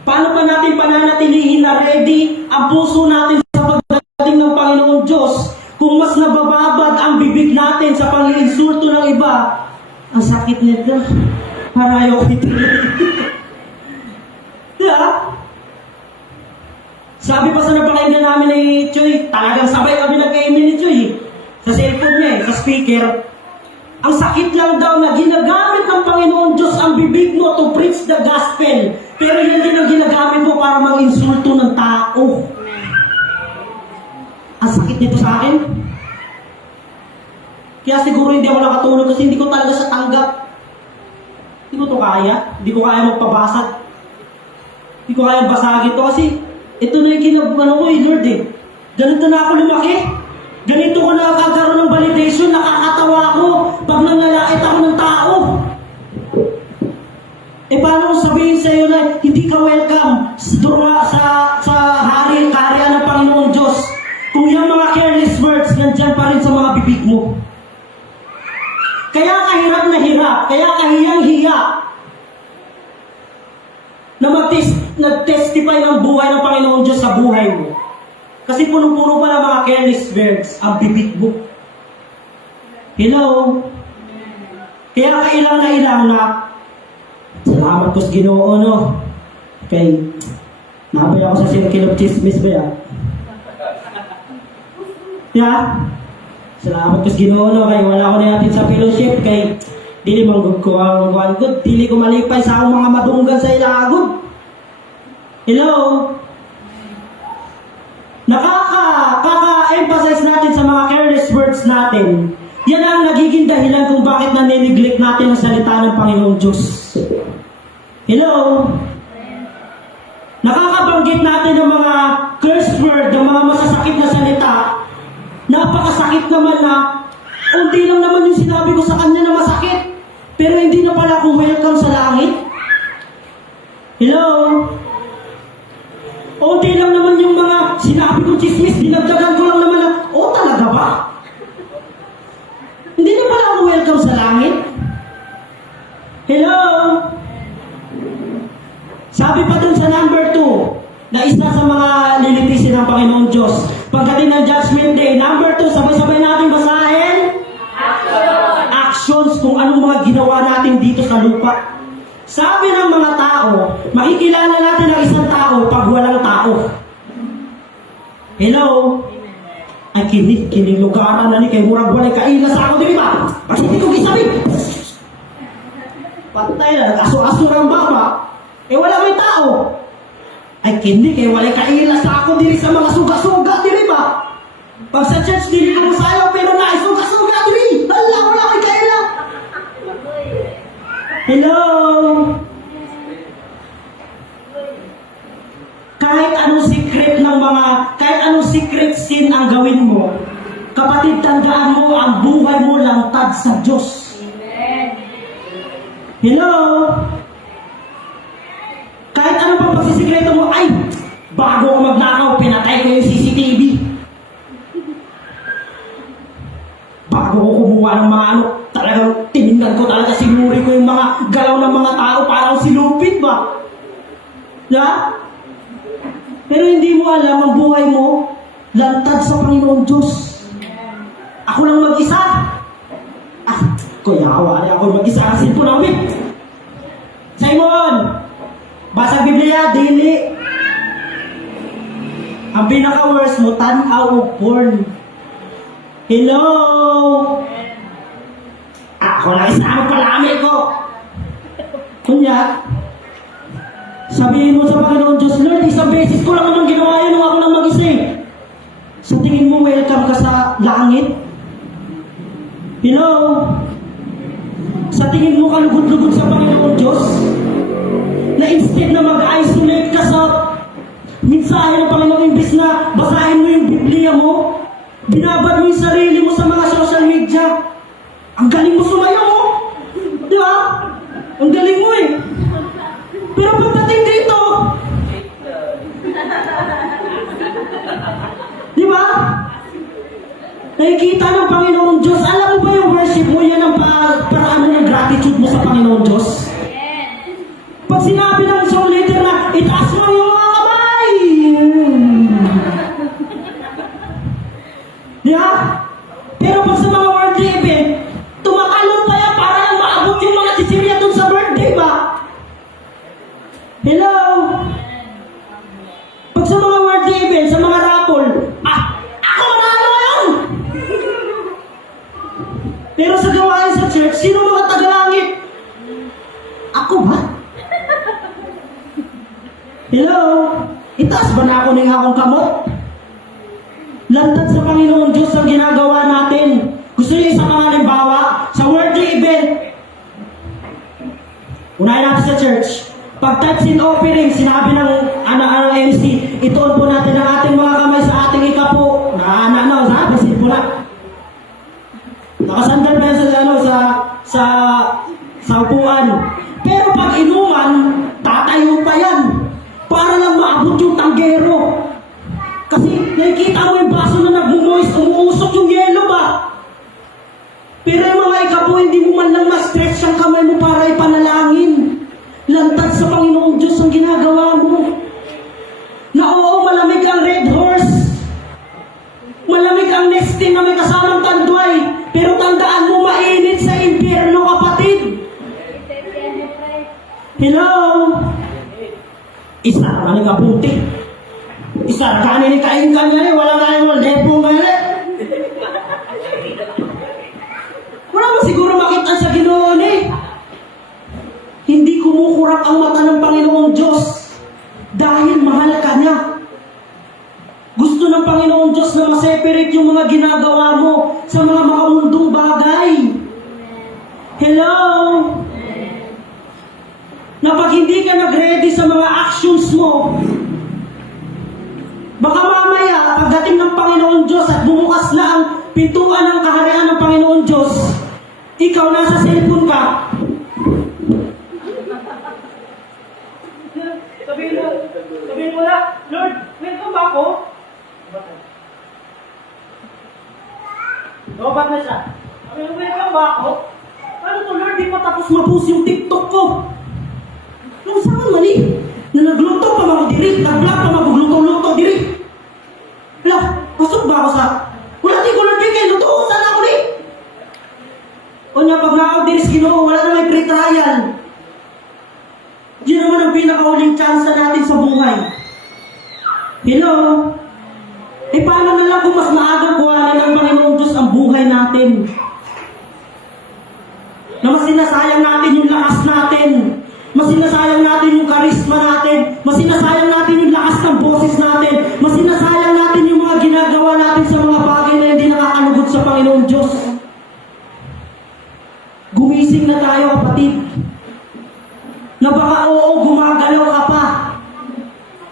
Paano pa natin pananatilihin na ready ang puso natin sa pagdating ng Panginoon Diyos kung mas nabababad ang bibig natin sa pang-iinsulto ng iba? Ang sakit nito. Para ayaw ito. Diba? Sabi pa sa napakinggan namin ni Choy, talagang sabay kami nagka-email ni Choy. Sa cellphone niya sa speaker. Ang sakit lang daw na ginagamit ng Panginoon Diyos ang bibig mo to preach the gospel. Pero yan din ang ginagamit mo para mag-insulto ng tao. Ang sakit nito sa akin. Kaya siguro hindi ako nakatulog kasi hindi ko talaga siya tanggap. Hindi ko to kaya. Hindi ko kaya magpabasag. Hindi ko kaya basagin to kasi ito na yung kinabukan ko Lord eh. Ganito na ako lumaki. Ganito ko nakakaroon ng validation, nakakatawa ako pag nanlalait ako ng tao. Eh paano kung sabihin sa iyo na hindi ka welcome sa kaharian ng Panginoon Diyos kung yung mga careless words nandyan pa rin sa mga bibig mo? Kaya kahirap na hirap, kaya kahiyang-hiya na nag-testify ng buhay ng Panginoon Diyos sa buhay mo. Kasi punong-puno pa ng mga careless words ang bibig mo. Hello? Kaya kailang na ilang na salamat ko sa Ginoo, no? Okay. Nabay ako sa sinakilog chismis ba yan? Yeah? Salamat ko sa Ginoo, no? Kaya wala ko na natin sa fellowship. Kaya dili manggod ko ang good. Dili ko malipay sa akong mga madunggan sa ilagod. Hello? Nakaka-emphasize natin sa mga careless words natin. Yan ang nagiging dahilan kung bakit nanineglect natin ang salita ng Panginoong Diyos. Hello? Nakakabanggit natin ng mga curse word, ng mga masasakit na salita. Napakasakit naman na unti lang naman yung sinabi ko sa kanya na masakit. Pero hindi na pala ako welcome sa langit. Hello? Unti lang naman yung mga sinabi ko chismis, dinagdagan ko lang naman na, talaga ba? Hindi na pala ako welcome sa langit. Hello? Sabi pa dun sa number 2, na isa sa mga lilitisin ng Panginoon Diyos. Pagdating ng Judgment Day, number 2, sabay-sabay natin basahin. Actions kung anong mga ginawa natin dito sa lupa. Sabi ng mga tao, makikilala natin ang isang tao pag walang tao. Hello? Ay, kinilugaran na ni kay murag walay kaila sa ako, di ba? Kasi hindi ko gisabi. Patay na, aso-aso ng baba. Wala may tao. Ay, kay walay kaila sa ako diri sa mga suga-suga, di ba? Pag sa church, dili ko sayo, pero na suga-suga, diri. Hala, wala kay kaila. Hello? Kahit anong secret sin ang gawin mo, kapatid, tandaan mo, ang buhay mo lantad sa Diyos. Amen. Hello? Kahit anong pa pagsisikreto mo, ay, bago ako magnakaw, pinatay ko yung CCTV. Bago ko kumuha ng mga talagang tiningnan ko talaga, sinuri ko yung mga galaw ng mga tao, parang silupit ba? Yeah? Pero hindi mo alam ang buhay mo, lantad sa Panginoon Diyos. Ako lang mag-isa. Kuya, ako mag-isa kasi po namin. Simon! Basa Biblia, dili. Ang pinaka-worst mo, tanaw o porn. Hello! Ako lang isama palami ko. Kunya, sabihin mo sa Panginoon Diyos, Lord, isang beses ko lang naman ginawa yun nung ako lang mag-isa. Sa tingin mo, welcome ka sa langit? Hello? Sa tingin mo, kalugod-lugod sa Panginoon Diyos? Na instead na mag-isolate ka sa mensahe ng Panginoon, imbis na basahin mo yung Biblia mo, binabad mo yung sarili mo sa mga social media. Ang galing mo sumayo, oh. Di ba? Ang galing mo eh. Pero pagdating dito, di ba? Nakikita ng Panginoon Diyos. Alam mo ba yung worship mo, yan ang paraan ng gratitude mo sa Panginoon Diyos? Pag sinabi ng song leader na, itaas mo yung mga kamay! Yeah? Pero pag sa mga birthday event, tumakalon pa yan para lang maabot yung mga sisirya dun sa birthday ba? Hello? Pag sa mga birthday event, sa mga raffle, ako manalo yan! Pero sa gawain sa church, sino mga tagalangit? Ako ba? Hello? Itaas ba na ako ng akong kamot? Lantad sa Panginoon Diyos ang ginagawa natin. Gusto niyo isa mga halimbawa? Sa birthday event, unahin natin sa church. Pag touch and offering, sinabi ng MC, ituon po natin ang ating mga kamay sa ating ikapo. Sabi po na. Nakasandal pa yan sa upuan. Pero pag inuman, tatayo pa yan. Para lang maabot yung tanggero. Kasi nakikita mo yung baso na nagmumoist, umuusok yung yelo ba? Pero yung mga ikapo, hindi mo man lang ma-stretch ang kamay mo para ipanalangin. Lantad sa Panginoong Diyos ang ginagawa mo. Na oo, malamig ang red horse. Malamig ang nesting na may kasamang tandway. Pero tandaan mo, mainit sa impyerno, kapatid. Hello? Isa ka ni kabuti. Isa ka ni kain ka niya, wala nga yung depo nga niya. Wala mo siguro makita sa Ginoon eh. Hindi kumukurap ang mata ng Panginoong Diyos dahil mahal ka niya. Gusto ng Panginoong Diyos na ma-separate yung mga ginagawa mo sa mga makamundong bagay. Hello? Na pag hindi ka nag-ready sa mga actions mo, baka mamaya, pagdating ng Panginoon Diyos at bumukas na ang pintuan ng kaharian ng Panginoon Diyos, ikaw nasa cellphone ka. Sabihin mo na, Lord, welcome ba ako? Lobat na siya. Sabihin mo, welcome ba ako? Ano to, Lord, di pa tapos mapus yung TikTok ko. Nung saan man eh? Na nagluto pa mga diri, nag-vlog pa magluto-luto diri. Hala, pasok ba ako sa... Wala di ko Lord, di kayo luto, saan ako ni? O niya, pag nakaw diri sa Ginoo, wala na may pre-trial. Yun naman ang pinakauling chance natin sa buhay. Hello? Eh paano na lang kung mas maagang kuhanin ng Panginoong Diyos ang buhay natin? Na mas sinasayang natin yung lakas natin. Mas sinasayang natin yung karisma natin. Mas sinasayang natin yung lakas ng boses natin. Mas sinasayang natin yung mga ginagawa natin sa mga bagay na hindi nakakalugod sa Panginoong Diyos. Gumising na tayo, kapatid. Na baka oo, gumagalaw ka pa.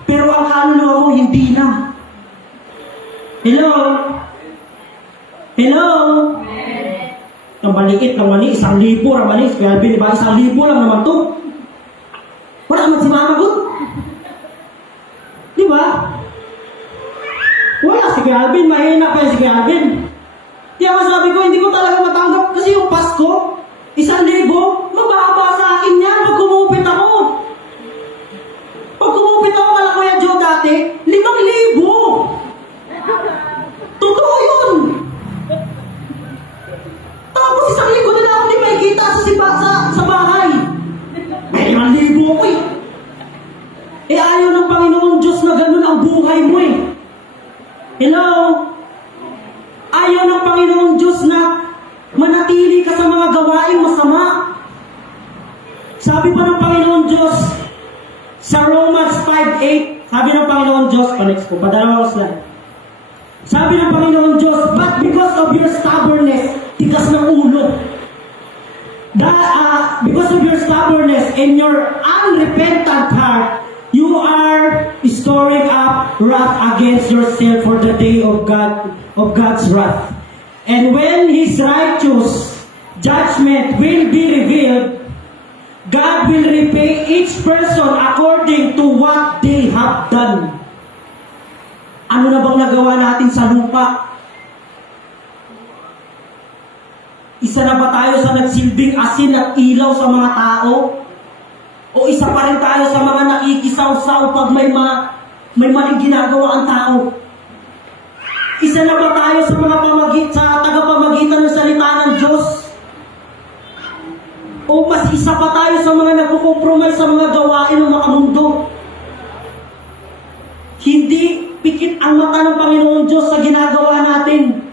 Pero ang kaluluwa mo, hindi na. Hello? Hello? Ang maliit ng mali, 1,000 ang mali. Kaya diba, 1,000 lang naman to. Wala naman si Mama Good. Diba? Wala, si Alvin, mahina pa si Alvin. Kaya masabi ko, hindi ko talaga matanggap kasi yung Pasko, 1,000, mababa sa akin yan pag kumupit ako. Pag kumupit ako kala Kuya Joe dati, 5,000. Totoo yun. Tapos 1,000 na lang ako di makikita sa bahay. May 5,000 ako eh. Eh ayaw ng Panginoon Diyos na ganun ang buhay mo eh. Hello? Ayaw ng Panginoon Diyos na manatili ka sa mga gawaing masama. Sabi pa ng Panginoon Diyos sa Romans 5:8, sabi ng Panginoon Diyos, next po, padalawang slide. Sabi ng Panginoon Diyos, but because of your stubbornness, tigas ng ulo. Because of your stubbornness and your unrepentant heart, you are storing up wrath against yourself for the day of God's wrath. And when His righteous judgment will be revealed, God will repay each person according to what they have done. Ano na bang nagawa natin sa lupa? Isa na ba tayo sa nagsilbing asin at ilaw sa mga tao? O isa pa rin tayo sa mga nakikisaw-saw pag may maling ginagawa ang tao? Isa na ba tayo sa mga tagapamagitan ng salita ng Diyos? O mas isa pa tayo sa mga nagkukompromise sa mga gawain ng mga mundo? Hindi pikit ang mata ng Panginoon Diyos sa ginagawa natin.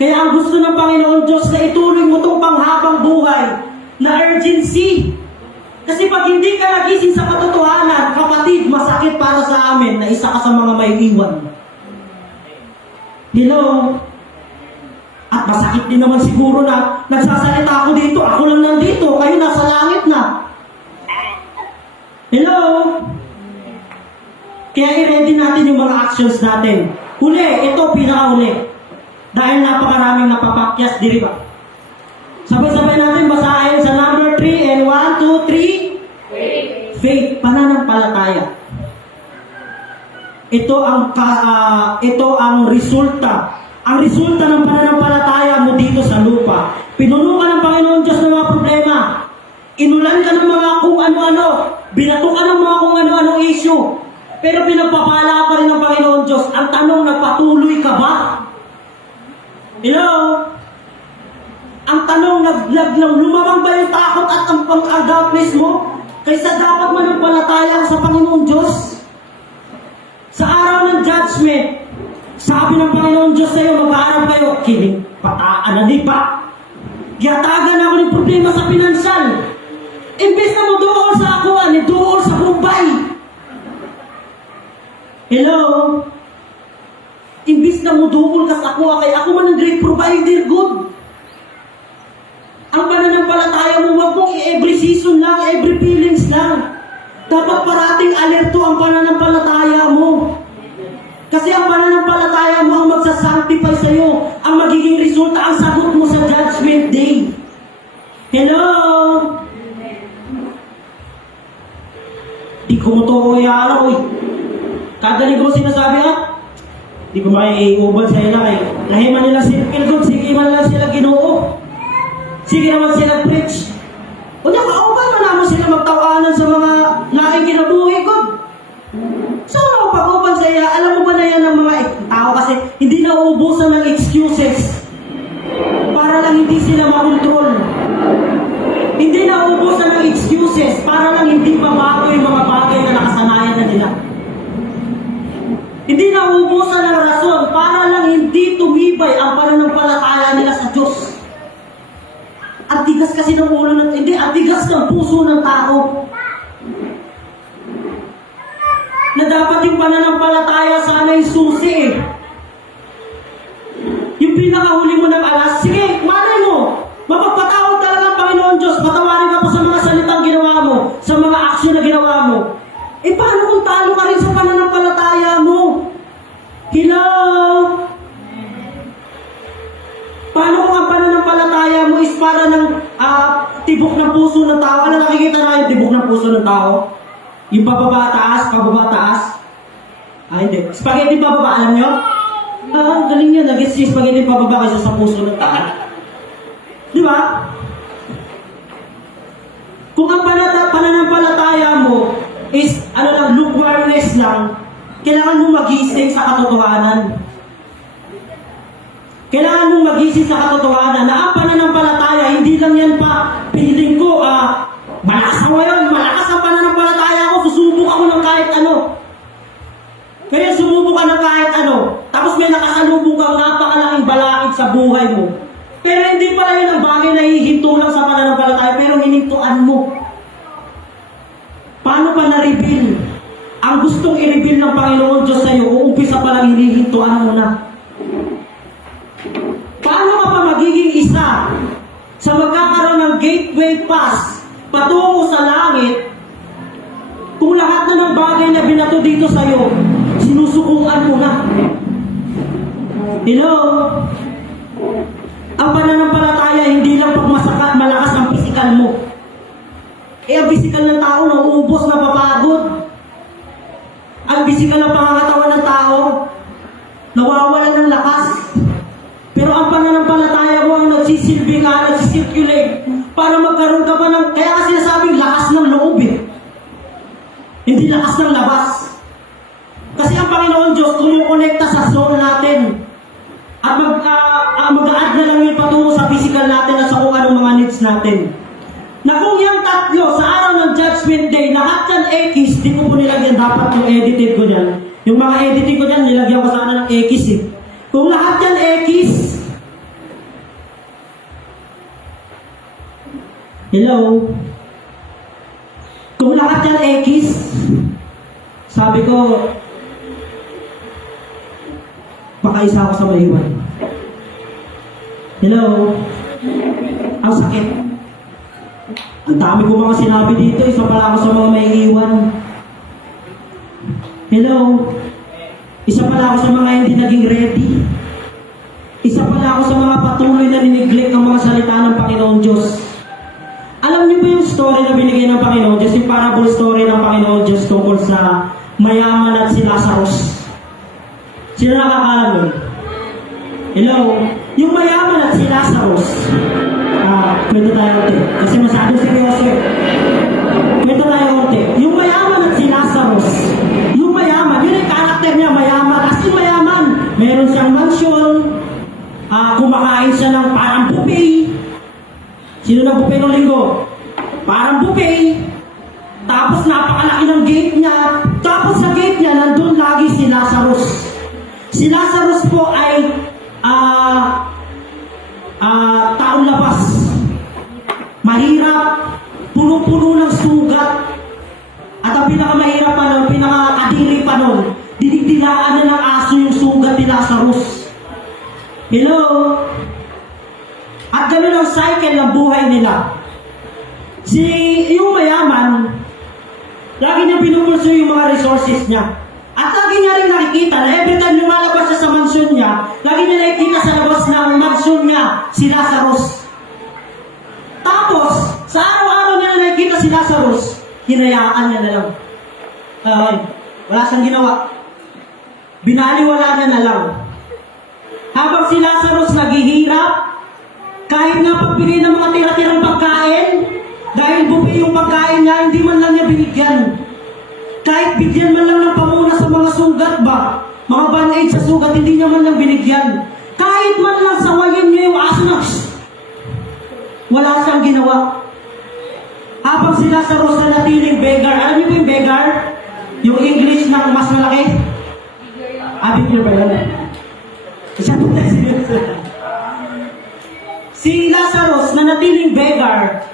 Kaya ang gusto ng Panginoon Diyos na ituloy mo itong panghabang buhay na urgency. Kasi pag hindi ka nagising sa katotohanan, kapatid, masakit para sa amin na isa ka sa mga may iwan. Hello? At masakit din naman siguro na nagsasalita ako dito, ako lang nandito, kayo nasa langit na. Hello? Kaya i-ready natin yung mga actions natin. Huli, ito pinakahuli. Dahil napakaraming napapakyas, di ba? Sabay-sabay natin basahin sa number 3 and 1, 2, 3. Faith, pananampalataya. Ito ang resulta. Ang resulta ng pananampalataya mo dito sa lupa. Pinuno ka ng Panginoon Diyos ng mga problema. Inulan ka ng mga kung ano-ano. Binato ka ng mga kung ano-ano issue. Pero pinagpapala pa rin ng Panginoon Diyos. Ang tanong, nagpatuloy ka ba? Hello? Ang tanong, lumabang ba yung takot at ang pang-darkness mo? Kaysa dapat manampalataya sa Panginoon Diyos? Sa araw ng judgment, sabi ng Panginoon Diyos sa iyo, mag-aarap kayo. Kiling, pataan na di pa. Giyatagan ako ng problema sa pinansyal. Imbes na mo doon sa ako, doon sa Mumbai. Hello? Imbis na mudukol ka sa ako, kay ako man ang great provider, good. Ang pananampalataya mo, wag mong every season lang, every feelings lang. Dapat parating alerto ang pananampalataya mo. Kasi ang pananampalataya mo ang magsasanctify sa iyo, ang magiging resulta, ang sagot mo sa judgment day. Hello? Di ko mo to ko iaraw eh. Kagaling ko sinasabi di ko maiubad sa ila kay nahiman nila circle good, sige man lang sila Ginoo. Sige naman sila preach. Unya kauban man naman sila magtawanan sa mga laing kinabuhi good. So pag-uban sa iya, alam mo ba na yan ng mga tao kasi hindi na uubusan ng excuses para lang hindi sila makontrol. Hindi na uubusan ng excuses para lang hindi mabago yung mga bagay na nakasanayan na nila. Hindi na uubusan ng rason para lang hindi tumibay ang pananampalataya nila sa Diyos. At tigas kasi ng ulo at tigas ng puso ng tao. Na dapat yung pananampalataya sana yung susi eh. Yung pinakahuli mo ng alas, sige, malay mo, mapagpatawad talaga ang Panginoon Diyos, patawarin ka po sa mga salitang ginawa mo, sa mga aksyon na ginawa mo. Eh paano kung talo ka rin sa pananampalataya mo? Hello? Paano kung ang pananampalataya mo is para ng tibok ng puso ng tao? Ano nakikita na yung tibok ng puso ng tao? Yung pababa taas, pababa taas? Hindi. Spaghetti pababa, alam nyo? Galing yun. Nag-gets yung spaghetti pababa kaysa sa puso ng tao. Di ba? Kung ang pananampalataya mo is, lukewarmness lang, kailangan mong magising sa katotohanan. Kailangan mong magising sa katotohanan na ang pananampalataya, hindi lang yan pa, piling ko, malakas ako ngayon, malakas ang pananampalataya ko, susubok ako ng kahit ano. Kaya sumubok ka ng kahit ano, tapos may nakasalubong kang napakalaking balakid sa buhay mo. Pero hindi pala yun ang bagay na hihinto lang sa pananampalataya, pero hinintuan mo. Paano pa na-reveal? Ang gustong i-reveal ng Panginoon Diyos sa iyo, uumpisa pa lang hinihintuan mo na. Paano ka pa magiging isa sa magkakaroon ng gateway pass patungo sa langit kung lahat na ng bagay na binato dito sa iyo, sinusukuan mo na? Hello? Ang pananampalataya, hindi lang pag malakas ang pisikal mo. Ang pisikal ng tao, nauubos, napapagod. Ang pisikal ng pangangatawan ng tao, nawawalan ng lakas. Pero ang pananampalataya mo ang nagsisilbi ka, nagsisirculate para magkaroon ka pa ng, kaya kasi sinasabing lakas ng loob eh. Hindi lakas ng labas. Kasi ang Panginoon Diyos kumukonekta sa soul natin. At mag-a-add na lang yung patungo sa physical natin at sa kung anong mga needs natin. Na kung yung tatlo sa araw ng Judgment Day, lahat yan X, di ko po nilagyan, dapat yung edited ko yan. Yung mga editing ko yan, nilagyan ko sana ng X eh. Kung lahat yan X, hello? Kung lahat yan X, sabi ko, baka isa ako sa maiwan. Hello? Ang sakit. Ang dami ko mga sinabi dito, isa pala ako sa mga maiiwan. Hello? Isa pala ako sa mga hindi naging ready. Isa pala ako sa mga patuloy na nineglect ang mga salita ng Panginoon Diyos. Alam niyo ba yung story na binigay ng Panginoon Diyos? Yung parable story ng Panginoon Diyos tungkol sa mayaman at si Lazarus. Sino nakakalam nun? Hello? Yung mayaman at si Lazarus. Kwento tayo konti. Kasi masyado seryoso eh. Kwento tayo konti. Yung mayaman at si Lazarus. Yung mayaman, yun yung karakter niya, mayaman. As in mayaman. Meron siyang mansion. Kumakain siya ng parang buffet. Sino na buffet ng linggo? Parang buffet. Tapos napakalaki ng gate niya. Tapos sa gate niya, nandun lagi si Lazarus. Si Lazarus po ay taong labas. Mahirap, puno-puno ng sugat. At ang pinakamahirap pa nun, pinakakadiri pa nun, dinigdilaan na ng aso yung sugat ni Lazarus. Hello? At ganun ang cycle ng buhay nila. Yung mayaman, lagi niya pinupulso yung mga resources niya. At lagi niya rin nakikita na every time lumalabas siya sa mansyon niya, lagi niya nakikita sa labas ng mansyon niya si Lazarus. Tapos, sa araw-araw niya na nakikita si Lazarus, hinayaan niya na lang. Wala siyang ginawa. Binaliwala niya na lang. Habang si Lazarus naghihirap, kahit nga pagbigay ng mga tira-tirang pagkain, dahil buffet yung pagkain niya, hindi man lang niya binigyan. Kahit bigyan man lang ng pamuna sa mga sugat ba, mga band-aid sa sugat, hindi niya man lang binigyan. Kahit man lang sawayin niya yung aso na, wala siyang ginawa. Habang si Lazarus na natiling beggar, alam niyo ba yung beggar? Yung English ng mas malaki? Bigger ba yun? Isa po tayo seryoso. Si Lazarus na natiling beggar,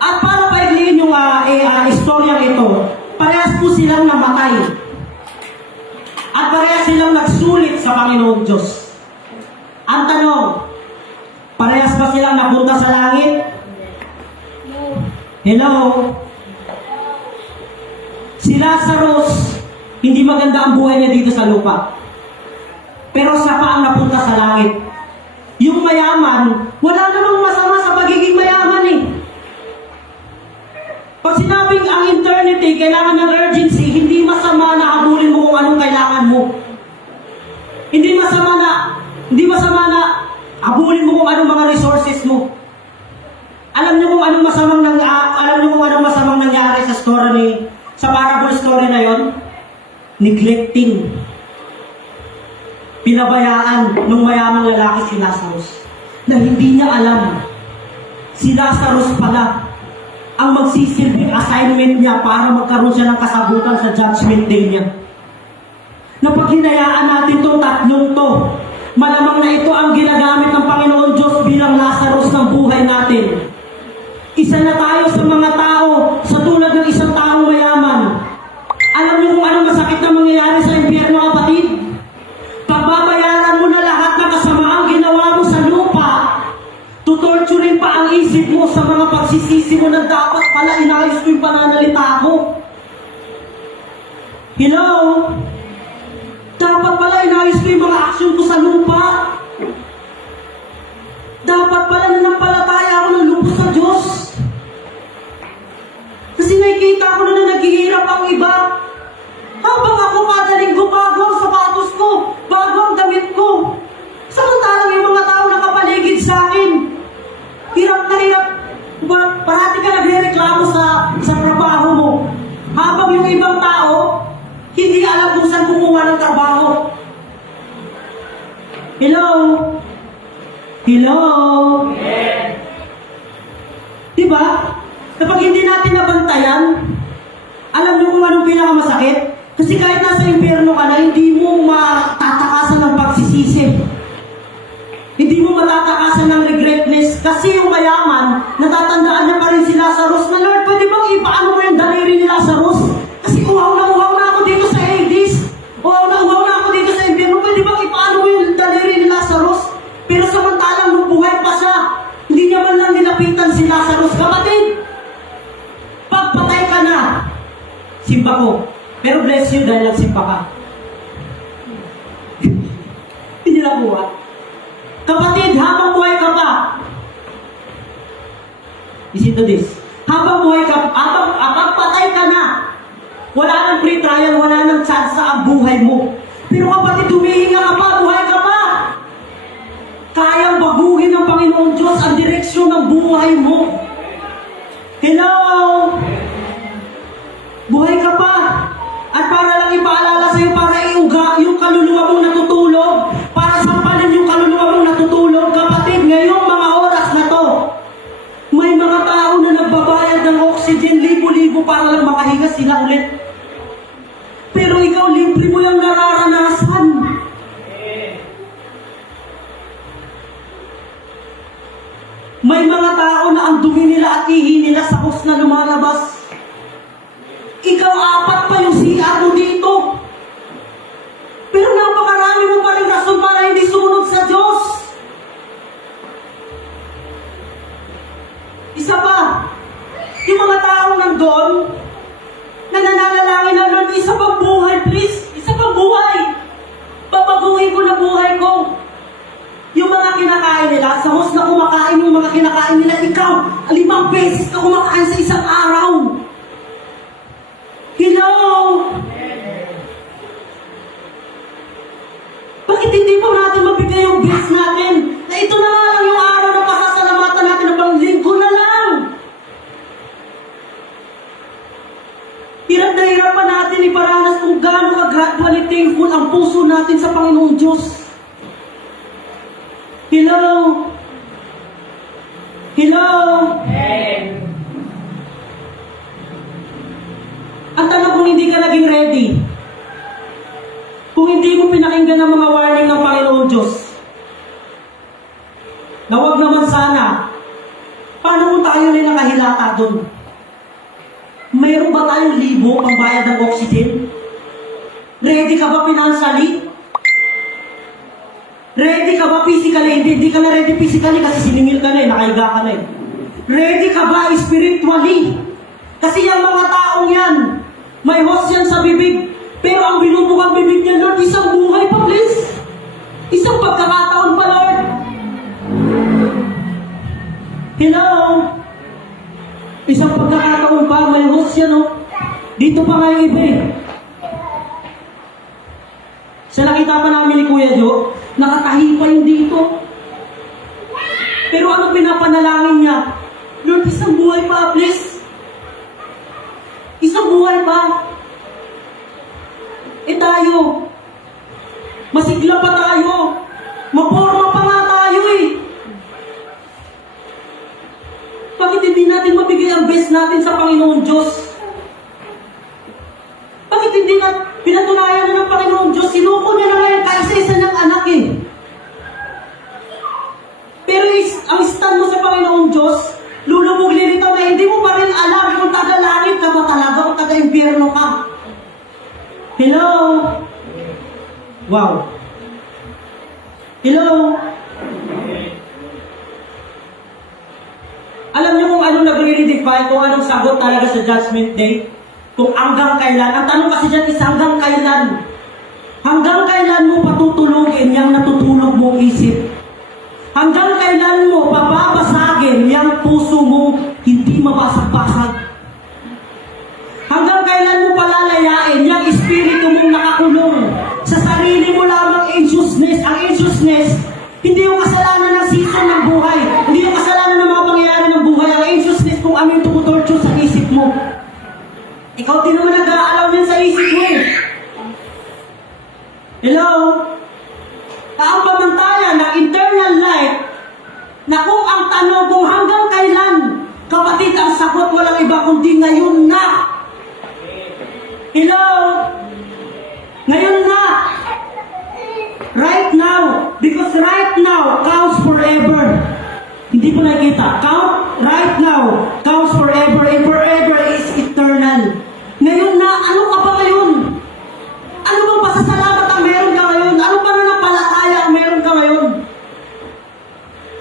at para paigliin yung istoryang ito, parehas po silang namatay. At parehas silang nagsulit sa Panginoon Diyos. Ang tanong, parehas ba silang napunta sa langit? Hello? Si Lazarus, hindi maganda ang buhay niya dito sa lupa. Pero siya pa ang napunta sa langit. Yung mayaman, wala namang masama sa pagiging mayaman eh. Pag sinabing ang eternity, kailangan ng urgency, hindi masama na habulin mo kung anong kailangan mo. Hindi masama na habulin mo kung anong mga resources mo. Alam niyo kung anong masamang nangyari sa parable story na yon? Neglecting. Pinabayaan ng mayamang lalaki si Lazarus na hindi niya alam. Si Lazarus pala ang magsisilbing assignment niya para magkaroon siya ng kasagutan sa Judgment Day niya. Na pag hinayaan natin itong tatlong to, malamang na ito ang ginagamit ng Panginoon Diyos bilang Lazarus ng buhay natin. Isa na tayo sa mga tao, sa tulad ng isang taong mayaman. Alam niyo kung anong masakit na mangyayari sa impyerno, kapatid? Pagbabayaran mo na lahat ng kasamaang ginawa mo sa lupa, tutorturin pa ang isip mo sa mga pagsisisi mo na dapat pala inayos ko yung pananalita ko. Hello? Dapat pala inayos ko yung mga aksyon ko sa lupa. Dapat pala nanampalataya ako ng lubos sa Diyos. Kasi nakikita ko na naghihirap ang iba. Habang ako kada linggo bago ang sapatos ko, bago ang damit ko. Samantalang yung mga tao nakapaligid sa akin, Hello? Hello? Diba? Kapag hindi natin nabantayan, alam niyo kung anong pinakamasakit? Kasi kahit nasa impyerno ka na, hindi mo matatakasan ng pagsisisi. Hindi mo matatakasan ng regretness. Kasi yung mayaman, natatandaan niya pa rin si Lazarus na, Lord, pwede bang ipaano mo yung daliri ni Lazarus? Kasi uhaw na ako dito sa Hades. Uhaw na ako dito sa impyerno. Pwede bang ipaano mo yung daliri ni Lazarus? Pero samantalang nung buhay pa siya, hindi niya man lang nilapitan si Lazarus. Kapatid, pagpatay ka na, simpa ko. Pero bless you dahil nagsimpa ka. Hindi na buhat. Kapatid, habang buhay ka pa, listen to this. Habang buhay ka, habang patay ka na, wala nang free trial, wala nang chance ang buhay mo. Pero kapatid, humihinga ka pa, buhay ka pa. Kayang baguhin ng Panginoon Diyos ang direksyon ng buhay mo. Hello? Buhay ka pa. At para lang ipaalala sa'yo, para iuga yung kaluluwa mong natutulog, para sampalin yung kaluluwa mong natutulog, kapatid, ngayong mga oras na to, may mga tao na nagbabayad ng oxygen, libo-libo para lang makahinga sila ulit. Pero ikaw, libre mo yung nararanasan. May mga tao na ang dumi nila at ihi nila sa hus na lumalabas. Ikaw, apat pa yung CR mo dito. Pero napakarami mo pa rin rason para hindi sumunod sa Diyos. Isa pa, yung mga taong nandun, na nananalangin na, Lord, isa pang buhay, please. Isa pang buhay. Babaguhin ko na buhay ko. Yung mga kinakain nila, sa hus na kumakain yung mga kinakain nila, ikaw, 5 beses ka kumakain sa isang araw. Hello? Bakit hindi pa natin mabigay yung best natin? Na ito na nga lang yung araw na pasasalamatan natin na pang linggo na lang. Hirap na hirap pa natin iparanas kung gaano ka-gradually thankful ang puso natin sa Panginoong Diyos. Hello? Hello? Ang tanong kung hindi ka naging ready, kung hindi mo pinakinggan ang mga warning ng Panginoon Diyos, na wag naman sana, paano kung tayo na nakahilata doon? Mayroon ba tayong libo pang bayad ng oxygen? Ready ka ba financially? Ready ka ba physically? Hindi ka na ready physically kasi siningil ka na nakahiga ka na Ready ka ba spiritually? Kasi yung mga taong yan, may hose yan sa bibig, pero ang binubukang bibig niya, Lord, isang buhay pa, please. Isang pagkakataon pa, Lord. Hello? Isang pagkakataon pa, may hose yan, no? Dito pa nga yung iba, Sa nakita pa namin ni Kuya Jo, nakatahi pa yung dito. Pero ano pinapanalangin niya? Lord, isang buhay pa, please. Isang buhay pa. Tayo. Masigla pa tayo. Maporma pa nga tayo Bakit hindi natin mabigay ang best natin sa Panginoon Diyos? Bakit hindi na pinatunayan na ng Panginoon Diyos? Sinuko niya na ngayon kaisa-isa niyang anak Pero ang stand mo sa Panginoon Diyos, lulubog nito na hindi mo pa rin alam kung taga-langit ka ba talaga o taga-impyerno ka. Hello? Wow. Hello? Alam niyo kung ano nagre-redefine, kung anong sagot talaga sa Judgment Day? Kung hanggang kailan. Ang tanong kasi dyan is hanggang kailan. Hanggang kailan mo patutulugin yung natutulog mong isip? Hanggang kailan mo papabasagin yung puso mo hindi mabasag-basag? Hanggang kailan mo palalayain yung espiritu mong nakakulong sa sarili mo lamang anxiousness? Ang anxiousness, hindi yung kasalanan ng season ng buhay. Hindi yung kasalanan ng mga pangyayari ng buhay. Ang anxiousness kung ano yung tumutorture sa isip mo. Ikaw din naman nag-aalaw yan sa isip mo Hello? ang pamantayan ng eternal life, na kung ang tanong kung hanggang kailan, kapatid, ang sagot walang iba kundi ngayon na. Hello? Ngayon na. Right now. Because right now counts forever. Hindi ko nakikita. Count right now counts forever, and forever is eternal. Ngayon na, ano ka pa ngayon? Ano bang pasasalamat ang meron ka ngayon? Ano pa nananampalataya ang meron ka ngayon?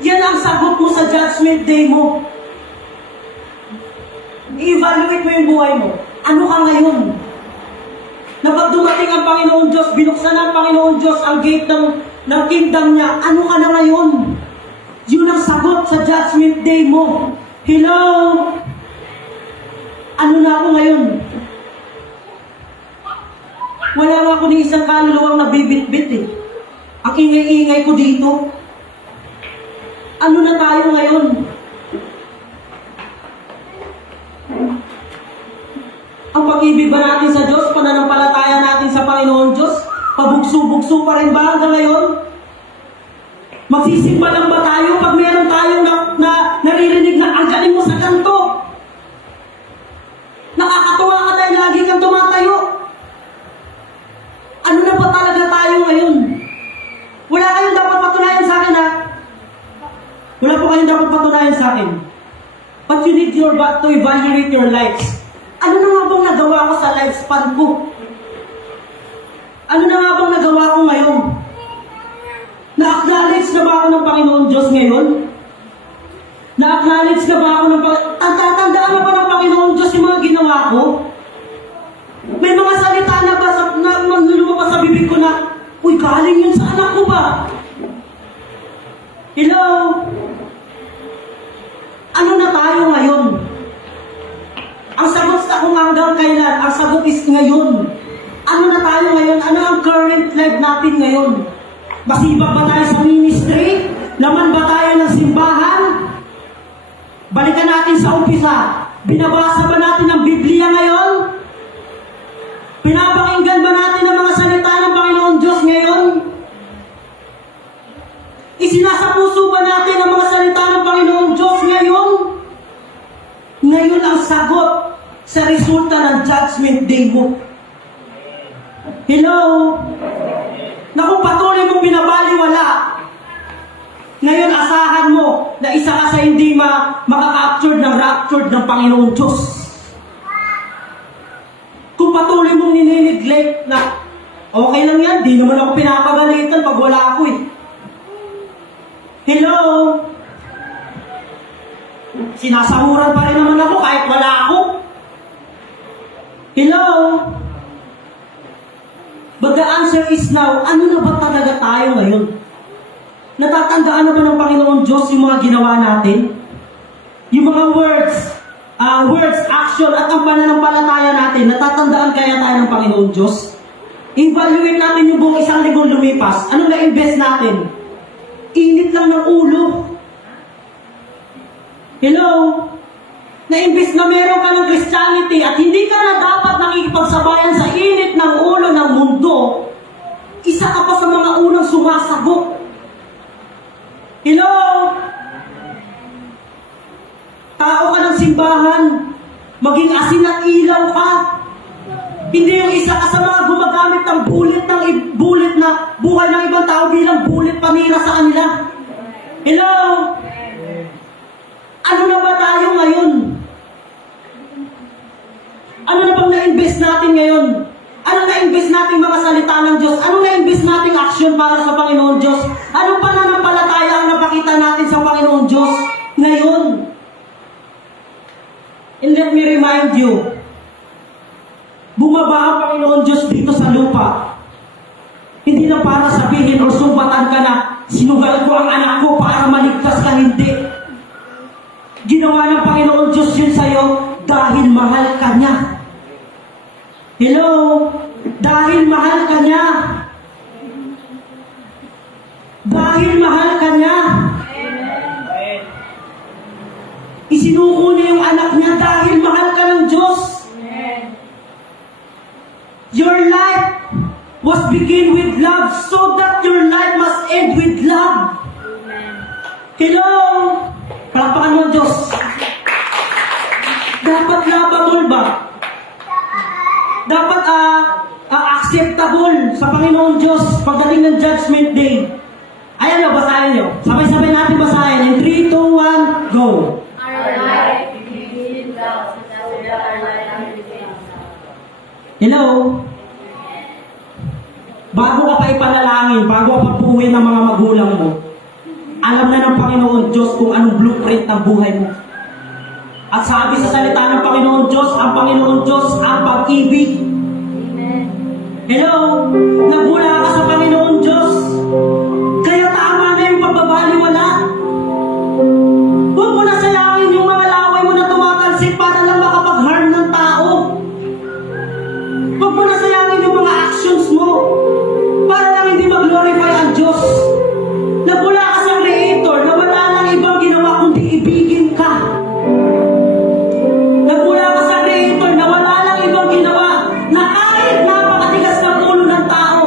Yan ang sagot mo sa judgment day mo. I-evaluate mo yung buhay mo. Ano ka ngayon? Na pag dumating ang Panginoon Diyos, binuksan ng Panginoon Diyos ang gate ng kingdom niya, ano ka na ngayon? Yun ang sagot sa judgment day mo. Hello? Ano na ako ngayon? Wala nga ako ni isang kaluluwang nabibit-bit eh. Ang ingay-ingay ko dito. Ano na tayo ngayon? Ang pag-ibig ba natin sa Diyos, pananampalataya natin sa Panginoon Diyos, pabugso-bugso pa rin ba hanggang ngayon? Magsisimba lang ba tayo pag meron tayong naririnig na ang galing mo sa kanto? Nakakatuwa ka dahil lagi kang tumatayo. Ano na ba talaga tayo ngayon? Wala kayong dapat patunayan sa akin, ha? Wala po kayong dapat patunayan sa akin. But you need to evaluate your lives. Ano na nga bang nagawa ko sa lifespan ko? Ano na nga bang nagawa ko ngayon? Na-acknowledge na ba ako ng Panginoon Diyos ngayon? Na-acknowledge na ba ako ng Tandaan na ba ng Panginoon Diyos yung mga ginawa ko? May mga salita na ba lumabas sa bibig ko na, uy, galing yun sa anak ko ba? Hello? Ano na tayo ngayon? Ang sagot sa kung hanggang kailan, ang sagot is ngayon. Ano na tayo ngayon? Ano ang current life natin ngayon? Masibag ba tayo sa ministry? Laman ba tayo ng simbahan? Balikan natin sa umpisa. Binabasa ba natin ang Biblia ngayon? Pinapakinggan ba natin ang mga salita ng Panginoon Diyos ngayon? Isinasapuso ba natin ang mga salita ng Panginoon Diyos ngayon? Ngayon ang sagot sa resulta ng judgment day mo. Hello? Na kung patuloy mong binabaliwala, ngayon asahan mo na isa ka sa hindi makaka-captured ng raptured ng Panginoon Diyos. Kung patuloy mong ninineglect na, okay lang yan, di naman ako pinapagalitan pag wala ako eh. Hello? Sinasahuran pa rin naman ako kahit wala ako. Hello? But the answer is now, ano na ba talaga tayo ngayon? Natatandaan na ba ng Panginoon Diyos yung mga ginawa natin? Yung mga words, action, at ang pananampalataya natin, natatandaan kaya tayo ng Panginoon Diyos? Evaluate natin yung buong isang linggong lumipas. Anong na-invest natin? Init lang ng ulo. Hello? Na-invest na meron ka ng Christianity at hindi ka na dapat nakikipagsabayan sa init ng ulo ng mundo, isa ka pa sa mga unang sumasagot. Hello? Tao ka ng simbahan, maging asin at ilaw ka. Hindi yung isa ka sa mga gumagamit ng bulit na buhay ng ibang tao bilang bulit panira sa kanila. Hello? Ano na ba tayo ngayon? Ano na bang na-invest natin ngayon? Ano na-invest natin mga salita ng Diyos? Ano na-invest nating action para sa Panginoon Diyos? Anong pananampalataya ang napakita natin sa Panginoon Diyos ngayon? And let me remind you, bumaba ang Panginoon Diyos dito sa lupa. Hindi na para sabihin o sumbatan ka na, sinugal ko ang anak ko para maligtas ka, hindi. Ginawa ng Panginoon Diyos yun sa'yo dahil mahal ka niya. Hello? Dahil mahal ka niya. Dahil mahal ka niya. Isinuko niya yung anak niya dahil mahal ka ng Diyos. Your life was begin with love, so that your life must end with love. Hello? Palakpakan mo ang Diyos. Dapat lovable ba? Dapat acceptable sa Panginoon Diyos pagdating ng Judgment Day. Ayan nyo, basahin nyo. Sabay-sabay natin basahin. In 3, 2, 1, go. Our life begins with love, so that our life begins. Hello? Bago ka pa ipanalangin, bago ka pa puwi ng mga magulang mo, alam na ng Panginoon Diyos kung anong blueprint ng buhay mo. At sabi sa salita ng Panginoon Diyos, ang Panginoon Diyos ang pag-ibig. Hello? Nagmula ka sa Panginoon Diyos. Kaya tama na yung pagbabaliwala. Huwag mo na sayangin yung mga laway mo na tumatalsik para lang makapag-harm ng tao. Huwag mo na sayangin yung mga actions mo para lang hindi mag-glorify ang Diyos. Nagmula ka sa Creator na wala nang ibang ginawa kundi ibigin ka. Nagmula ka sa Creator na wala nang ibang ginawa na kahit napakatigas ng ulo ng tao,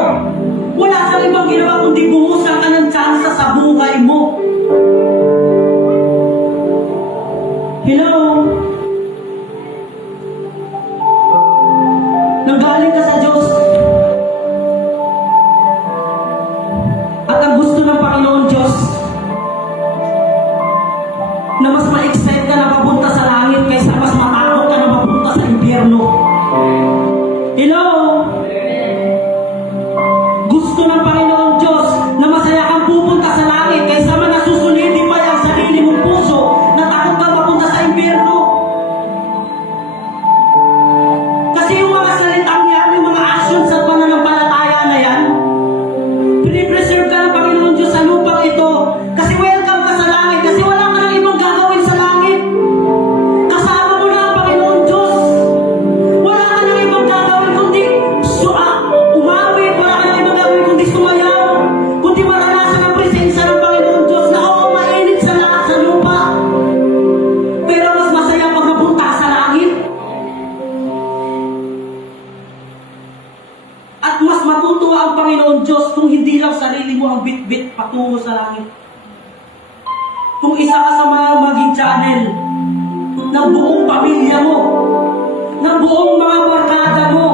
wala sa ibang ginawa kundi buhusan ka ng tsansa sa buhay mo. Hello? Nanggaling ka sa Diyos. At ang gusto ng Panginoon Diyos na mas ma-excite ka na papunta sa langit kaysa mas matakot ka na papunta sa impyerno. Hello? Gusto ng Panginoon Diyos na masaya kang pupunta sa langit kaysa man nasusuniti pa ang sarili mong puso na takot ka papunta sa impyerno. Kasi yung mga salitang yan, yung mga actions at pananampalataya na yan, pinipreserve ka ng Panginoon Diyos sa lupang ito. Kasi welcome ka sa langit. Kasi wala ka nang ibang gagawin sa langit. Kasama mo na ang Panginoon Diyos. Wala ka nang ibang gagawin kundi umawit. Wala ka nang ibang gagawin kundi sumayaw. Kundi maranasan ang presensya ng Panginoon Diyos na oo, mainit sa lahat sa lupa. Pero mas masaya pag napunta ka sa langit. At mas matutuwa ang Panginoon Diyos kung hindi lang sarili mo ang bit-bit patungo sa langit. Kung isa ka sa mga maging channel ng buong pamilya mo, ng buong mga barkada mo,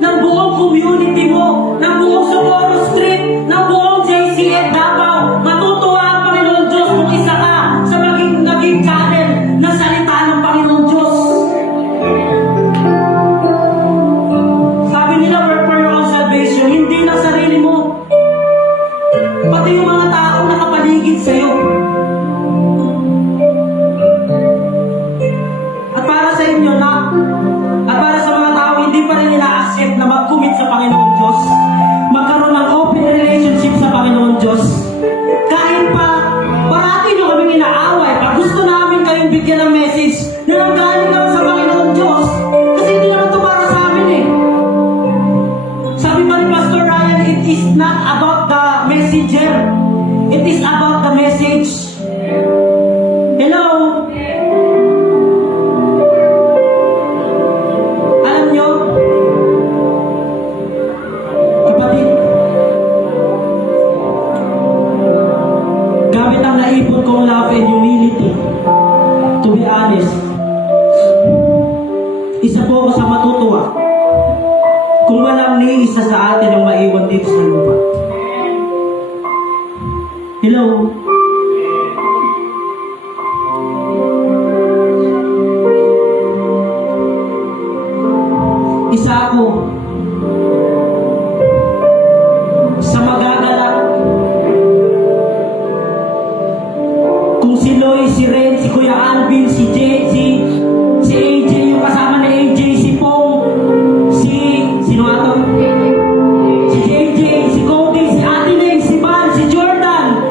ng buong community mo, ng buong Socorro Street, ng buong JCF Davao, matutuwa ang Panginoon Diyos kung isa ka sa naging channel ng salita ng Panginoon Diyos. Sabi nila, work for your own salvation, hindi lang sarili mo, pati yung mga tao nakapaligid sa'yo. At para sa inyo na, at para sa mga tao hindi pa rin ina-accept na mag-commit sa Panginoon Diyos, magkaroon ng open relationship sa Panginoon Diyos, kahit pa parati nyo kaming inaaway, pag gusto namin kayong bigyan ng message na nanggaling kami sa Panginoon Diyos, kasi hindi naman ito para sa amin eh. Sabi pa ni Pastor Ryan, it is not about the messenger. It is about the message. Hello? Alam nyo? Kapatid, gamit ang naipon kong love and humility, to be honest, isa po ako sa matutuwa kung walang ni isa sa atin ang maiwan dito sa lupa. Hello? Isa ako sa magagalak kung si Loy, si Ren, si Kuya Alvin, si AJ, yung kasama na AJ, si Pong, sino ato? Si JJ, si Cody, si Ate Neng, si Val, si Jordan,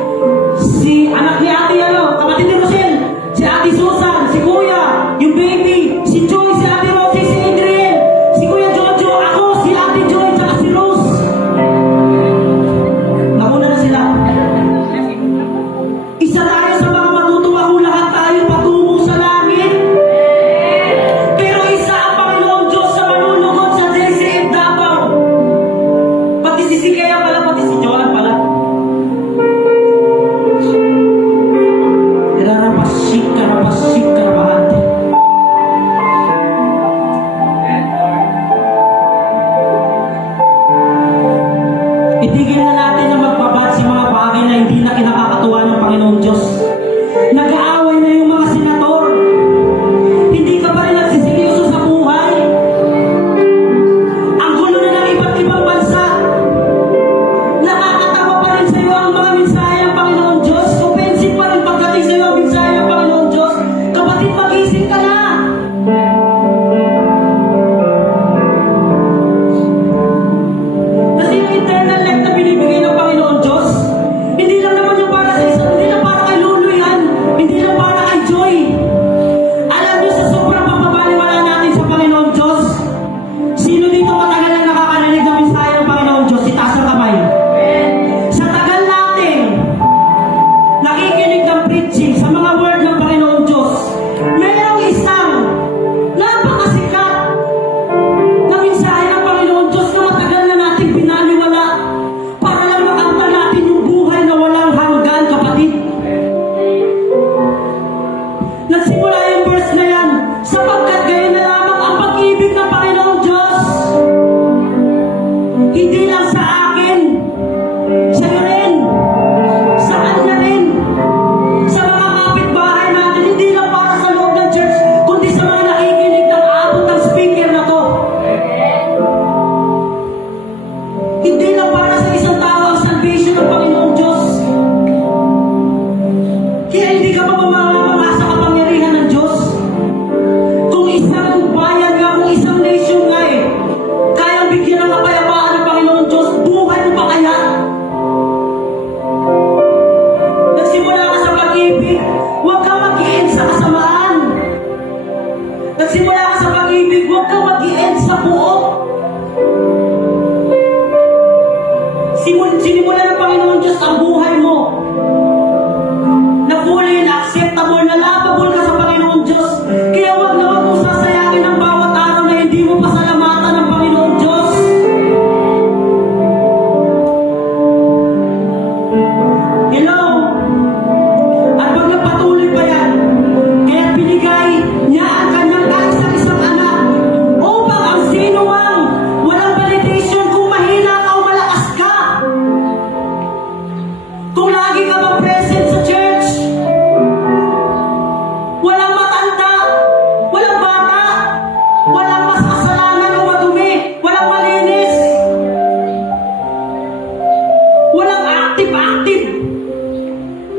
active.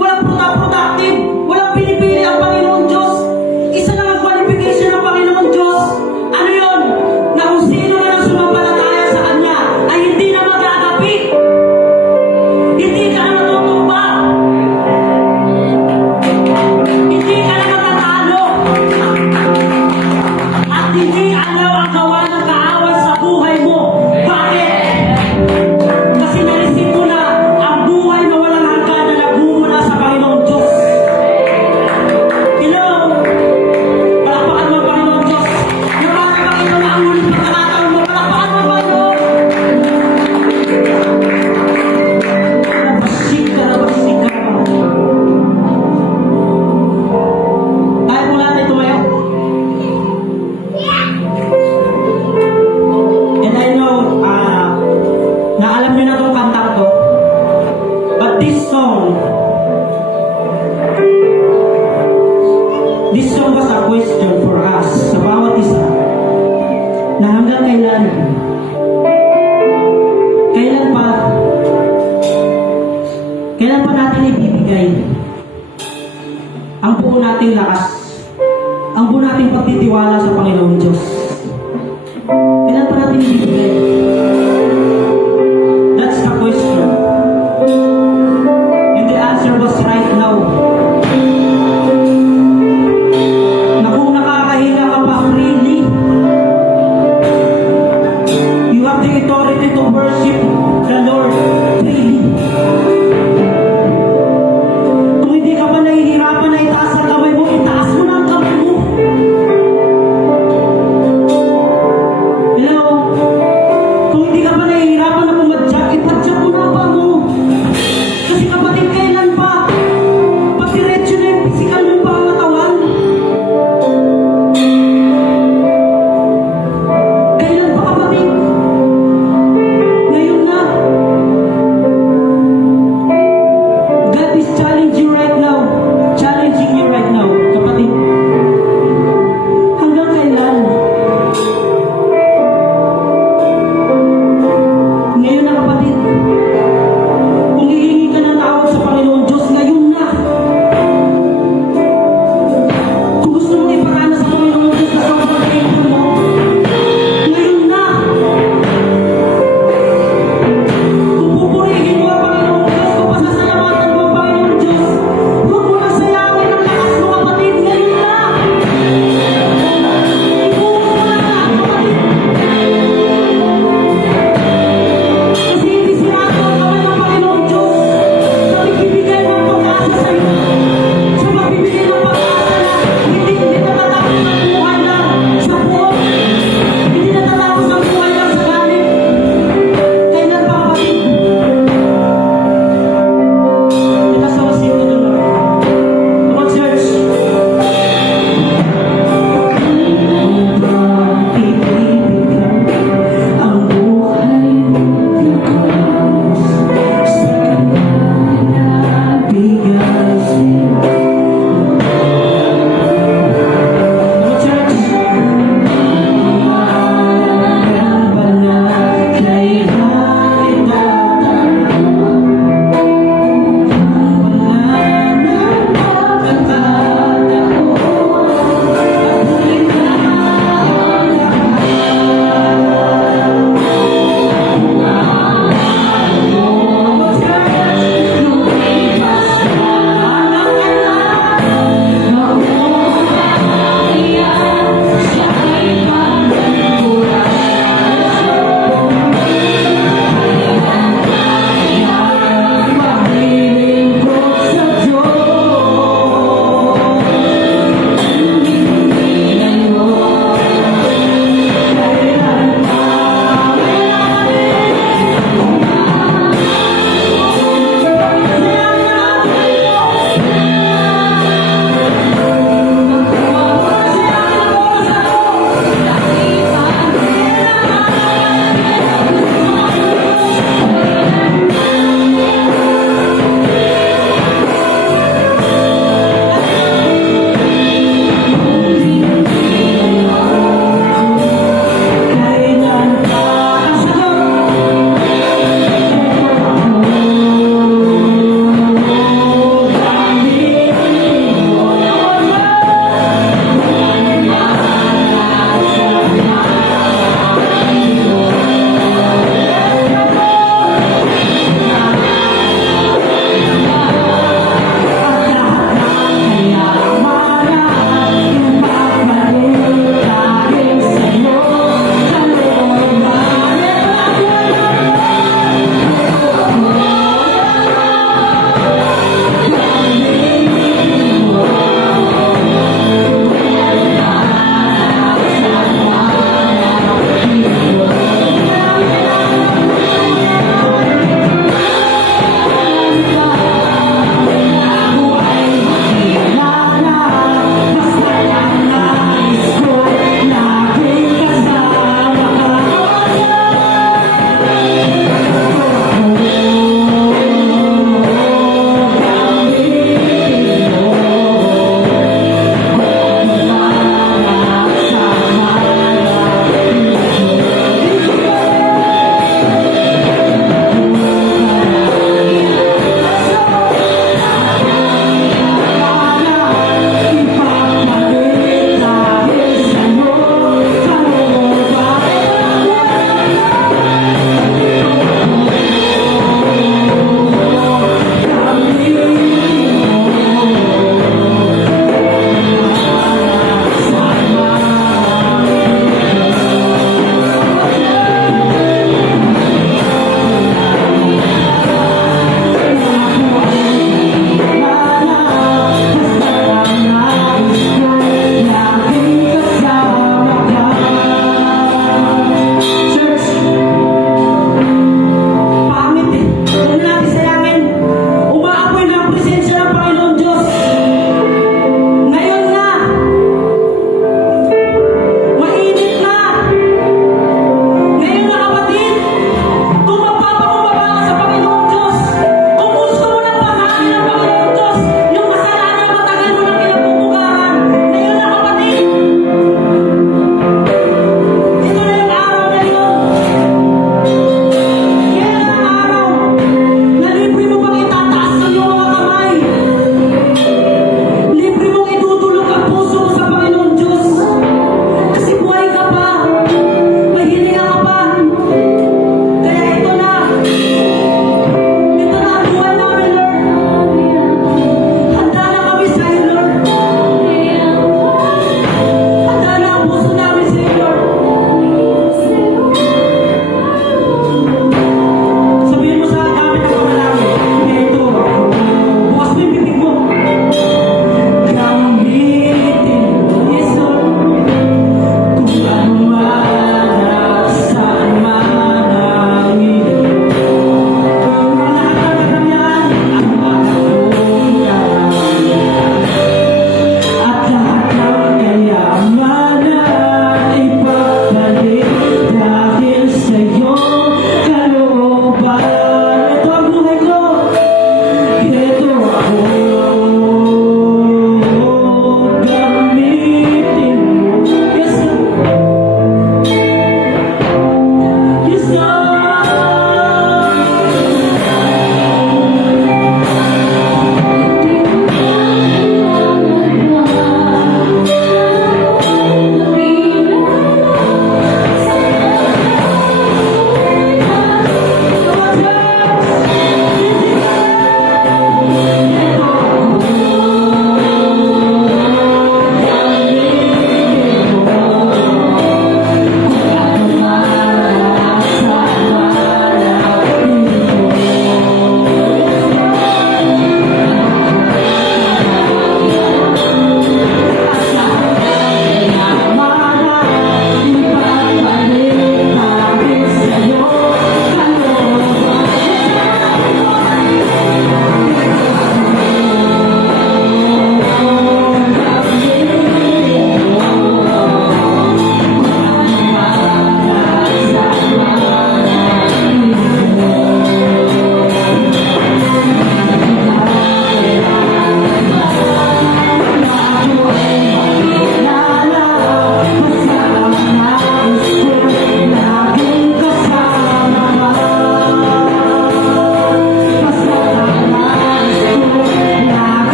Walang productive. Walang pinipili ang Panginoon Diyos. Isa lang ang qualification ng Panginoon Diyos. Ano yun? Na kung sino na ang sumampalataya sa Kanya ay hindi na magagapi. Hindi ka na matutumba. Hindi ka na matatalo. At hindi alaw ang gawa ng kaaway sa buhay mo. Bakit? Kasi naisip mo na ang buhay na walang hanggan na nagmumula sa Panginoon Diyos. Hello? Palakpakan mo ang Panginoon Diyos. Na para Panginoon na ang huling pagkakataon mo. Palakpakan mo ang Panginoon. Nabasik ka. Kaya po natin tumayo. And I know, na alam niyo na itong kantang to. But this song was a question for us, sa bawat isa, na hanggang kailan pa natin ibibigay ang buo nating lakas, ang buo nating pagtitiwala sa Panginoon Diyos.